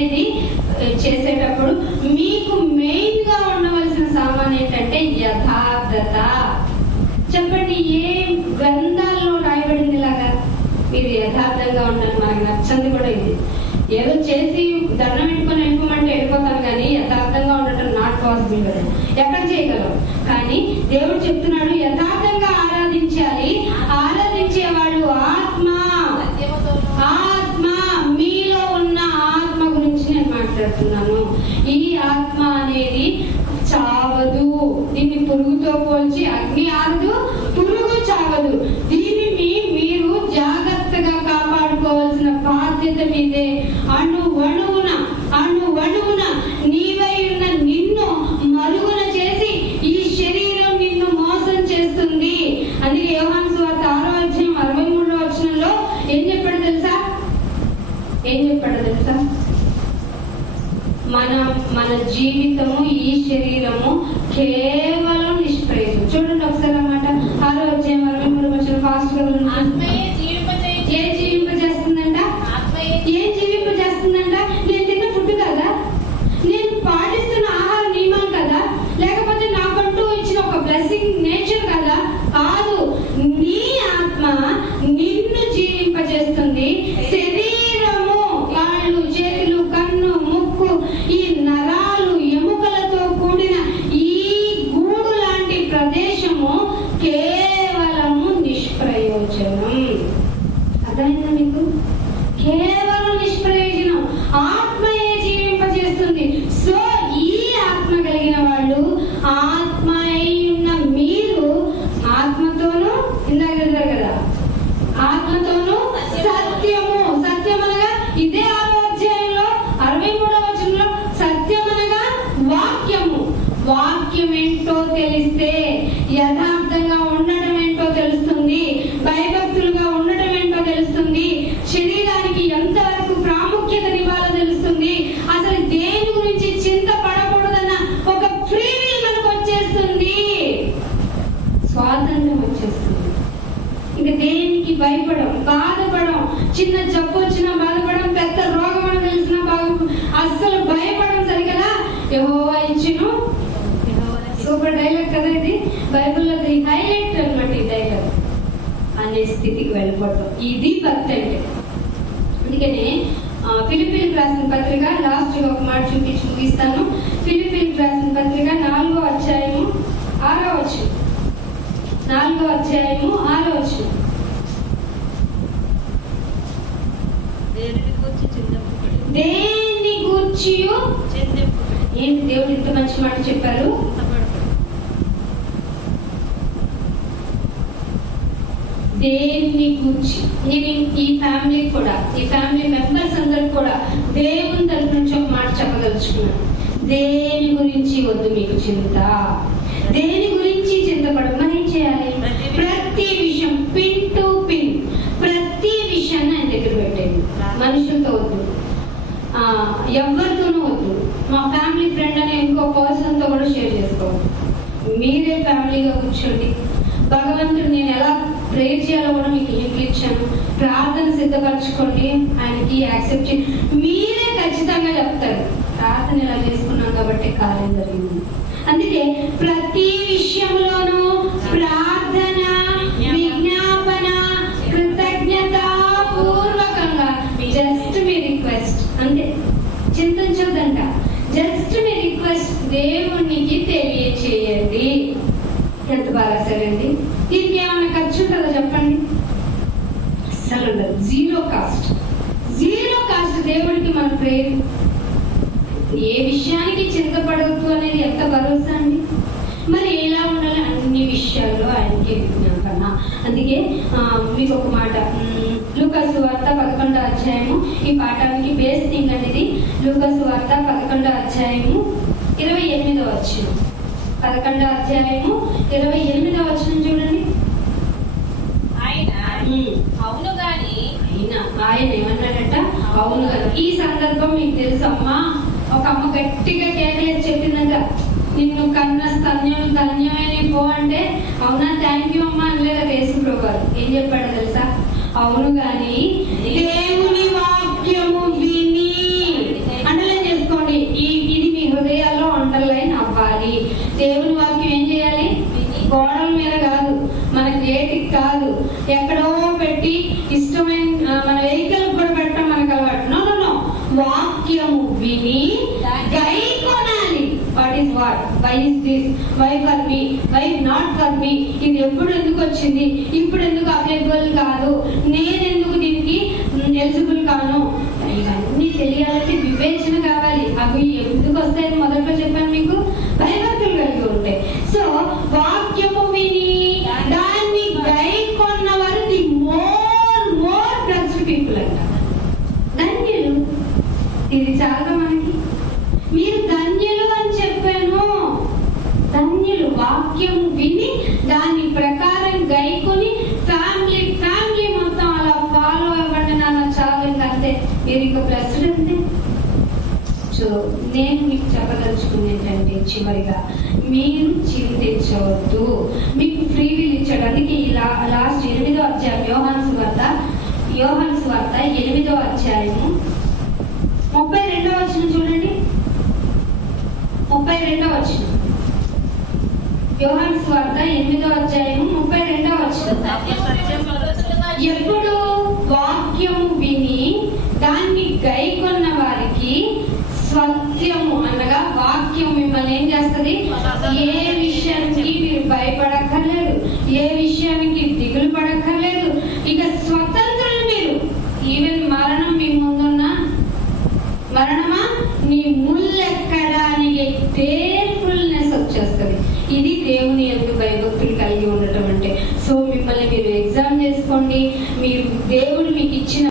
అనేది చేసేటప్పుడు మీకు మెయిన్ గా ఉండవలసిన సామాన్ ఏంటంటే యథార్థత. చెప్పండి, ఏ గ్రంథాల్లో రాయబడింది ఇలాగా? మీరు యథార్థంగా ఉండాలి. మనకు నచ్చంది కూడా ఇది. ఏదో చేసి దండం పెట్టుకొని వెళ్ళిపోమంటే వెళ్ళిపోతాను, కానీ యథార్థంగా ఉండటం నాట్ పాసిబుల్ కదా. ఎక్కడ చేయగలం? కానీ దేవుడు చెప్తున్నాడు యథార్థంగా ఆరాధించాలి. ఆరాధించేవాడు ఆత్మ మీలో ఉన్న ఆత్మ గురించి నేను మాట్లాడుతున్నాను. ఈ ఆత్మ అనేది చావదు. దీన్ని పురుగుతో పోల్చి అగ్ని ఆరదు, పురుగు చావదు. దీనిని మీరు జాగ్రత్తగా కాపాడుకోవాల్సిన బాధ్యత మీదే. అణువణువున నీవై ఉన్న నిన్ను మరుగున చేసి ఈ శరీరం నిన్ను మోసం చేస్తుంది. అందుకే యోహాను సువార్త 6వ అధ్యాయం 63వ వచనంలో ఏం చెప్పాడు తెలుసా? మన జీవితము, ఈ శరీరము కేవలం నిష్ప్రయోజనం. చూడండి ఒకసారి అన్నమాట. 6వ అధ్యాయం 63వ వచనం ఫాస్ట్ గా ఏం జీవింపజేస్తుందంట? నేను తిన్న ఫుడ్ కదా, నేను పాటిస్తున్న ఆహార నియమాలు కదా, లేకపోతే నాకంటూ ఇచ్చిన ఒక బ్లెస్సింగ్ నేచర్ కదా? కాదు, నీ ఆత్మ నిన్ను జీవింపజేస్తుంది. శరీరము, కాళ్ళు, చేతులు, కన్ను, ముక్కు, ఈ నరాలు, ఎముకలతో కూడిన ఈ గూడు లాంటి ప్రదేశము కేవలము నిష్ప్రయోజనం. అర్థమైందా మీకు? కేవలం నిష్ప్రయోజనం. ఆత్మయే జీవింపజేస్తుంది. సో ఈ ఆత్మ కలిగిన వాళ్ళు, ఆత్మ అయి ఉన్న మీరు ఆత్మతోనూ, ఇందాక కదా, ఆత్మతోనూ సత్యము. సత్యం అనగా ఇదే 6వ అధ్యాయంలో 63వ వచనంలో సత్యం అనగా వాక్యము. వాక్యం ఏంటో తెలిస్తే యథార్థంగా ఉండటం ఏంటో తెలుస్తుంది. భయభక్తులుగా ఉండటం ఏంటో తెలుస్తుంది. శరీరానికి ఎంతవరకు ప్రాముఖ్యతనివ్వాలో తెలుస్తుంది. అసలు దేని గురించి చింత పడకూడదన్న ఒక ఫ్రీ విల్ మనకు వచ్చేస్తుంది. స్వాతంత్రం వచ్చేస్తుంది. ఇంకా దేనికి భయపడం, బాధపడం. చిన్న జబ్బు వచ్చినా బాధపడం, పెద్ద రోగం అని తెలిసినా అస్సలు భయపడం. సరికదా? యెహోవా ఇచ్చును. సూపర్ డైలాగ్ కదా ఇది. బైబిల్లో హైలైట్ అన్నమాట ఈ డైలాగ్. అనే స్థితికి వెళ్ళిపోవడం, ఇది భక్తి అంటే. అందుకనే ఫిలిప్పీలకు రాసిన పత్రిక, లాస్ట్ ఒక మాట చూపించి ముగిస్తాను. ఫిలిప్పీలకు రాసిన పత్రిక 4వ అధ్యాయము 6వ వచనం. 4వ అధ్యాయము 6వ వచనం. దేన్ని గూర్చి ఏంటి దేవుడు ఇంత మంచి మాట చెప్పారు? దేన్ని గూర్చి. నేను ఈ ఫ్యామిలీ కూడా, ఈ ఫ్యామిలీ మెంబర్స్ అందరికి కూడా దేవుని తరపు నుంచి ఒక మాట చెప్పదలుచుకున్నాను. దేని గురించి వద్దు మీకు చింత. దేని గురించి చింతపడదు. మనం ఏం చేయాలి? ప్రతి విషయం, పిన్ టు పిన్, ప్రతి విషయాన్ని ఆయన దగ్గర పెట్టేది. మనుషులతో వద్దు, ఎవరితోనూ వద్దు. మా ఫ్యామిలీ ఫ్రెండ్ అనే ఇంకో పర్సన్తో కూడా షేర్ చేసుకోవద్దు. మీరే ఫ్యామిలీగా కూర్చోండి. భగవంతుడు నేను ఎలా ప్రేయర్ చేయాలో కూడా మీకు లింక్ ఇచ్చాను. ప్రార్థన సిద్ధపరచుకోండి. ఆయనకి యాక్సెప్ట్ చేయండి. మీరే ఖచ్చితంగా చెప్తారు, ప్రార్థన ఎలా చేసుకున్నాం కాబట్టి కార్యం జరిగింది. అందుకే ప్రతి విషయంలోనూ ప్రార్థన, విజ్ఞాపన, కృతజ్ఞత పూర్వకంగా జస్ట్ మీ రిక్వెస్ట్, అంతే. చింతించొద్దంట. జస్ట్ మీ రిక్వెస్ట్ దేవునికి తెలియచేయండి. ఎంత బాగా సరేండి. దీనికి ఏమైనా ఖర్చు ఉంటుందో చెప్పండి? అస్సలు ఉండదు. జీరో కాస్ట్ దేవుడికి మన ప్రేయర్. ఏ విషయానికి చింతపడవద్దు అనేది ఎంత భరోసా అండి. మరి ఎలా ఉండాలి? అన్ని విషయాల్లో ఆయనకి విజ్ఞాపన. అందుకే మీకు ఒక మాట, లూకా సువార్త 11వ అధ్యాయము, ఈ పాఠానికి బేస్ థింగ్ అనేది లూకా సువార్త 11వ అధ్యాయము 28వ వచనం. 11వ అధ్యాయము 28వ వచనం చూడండి. ఆయన ఏమన్నాడట? అవును గాని. ఈ సందర్భం మీకు తెలుసు అమ్మా, ఒక అమ్మ గట్టిగా కేకలేసి చెప్పిందంట, నిన్ను కన్న ధన్యమైన పో అంటే, అవునా థ్యాంక్ యూ అమ్మా అనలేదా యేసుప్రభు గారు? ఏం చెప్పాడో తెలుసా? అవును గాని దేవుని వాక్యము విని, అంటే విని గైకొనాలి. What is what? Why is this? Why for me? Why not for me? ఇది ఎప్పుడు ఎందుకు వచ్చింది? ఇప్పుడు ఎందుకు అప్లైబుల్ కాదు? నేను ఎందుకు దీనికి ఎలిజిబుల్ కాను? ఇవన్నీ తెలియాలంటే వివేచన కావాలి. అవి ఎందుకు వస్తాయని మొదట్లో చెప్పాను మీకు, భయభక్తులు కలిగి ఉంటాయి. సో వాక్యము విని దాన్ని గైకొన్న వారు ది మోర్ బ్లెస్డ్ పీపుల్ అంట. ధన్యులు. ఇది చాలా మనకి, మీరు ధన్యులు అని చెప్పాను. ధన్యులు వాక్యము విని దాని ప్రకారం గైకొని ఫ్యామిలీ మొత్తం అలా ఫాలో అవ్వండి నాన్న చాలు, ఇంకంతే, మీరు ఇంకా బ్లెస్డ్ అంతే. సో నేను మీకు చెప్పదలుచుకుంది ఏంటంటే, చివరిగా మీరు చింతించవద్దు. మీకు ఫ్రీ విల్ ఇచ్చాడు. అందుకే ఇలా లాస్ట్ 8వ అధ్యాయం యోహాను సువార్త 8వ అధ్యాయము 32వ వచనం చూడండి. 32వ వచనం, యోహాను సువార్త 8వ అధ్యాయము 32వ వచనం. ఎప్పుడు వాక్యము విని దాన్ని గైకొన్న వారికి సత్యము అనగా వాక్యం మిమ్మల్ని ఏం చేస్తుంది? ఏ విషయానికి మీరు భయపడక్కర్లేదు, ఏ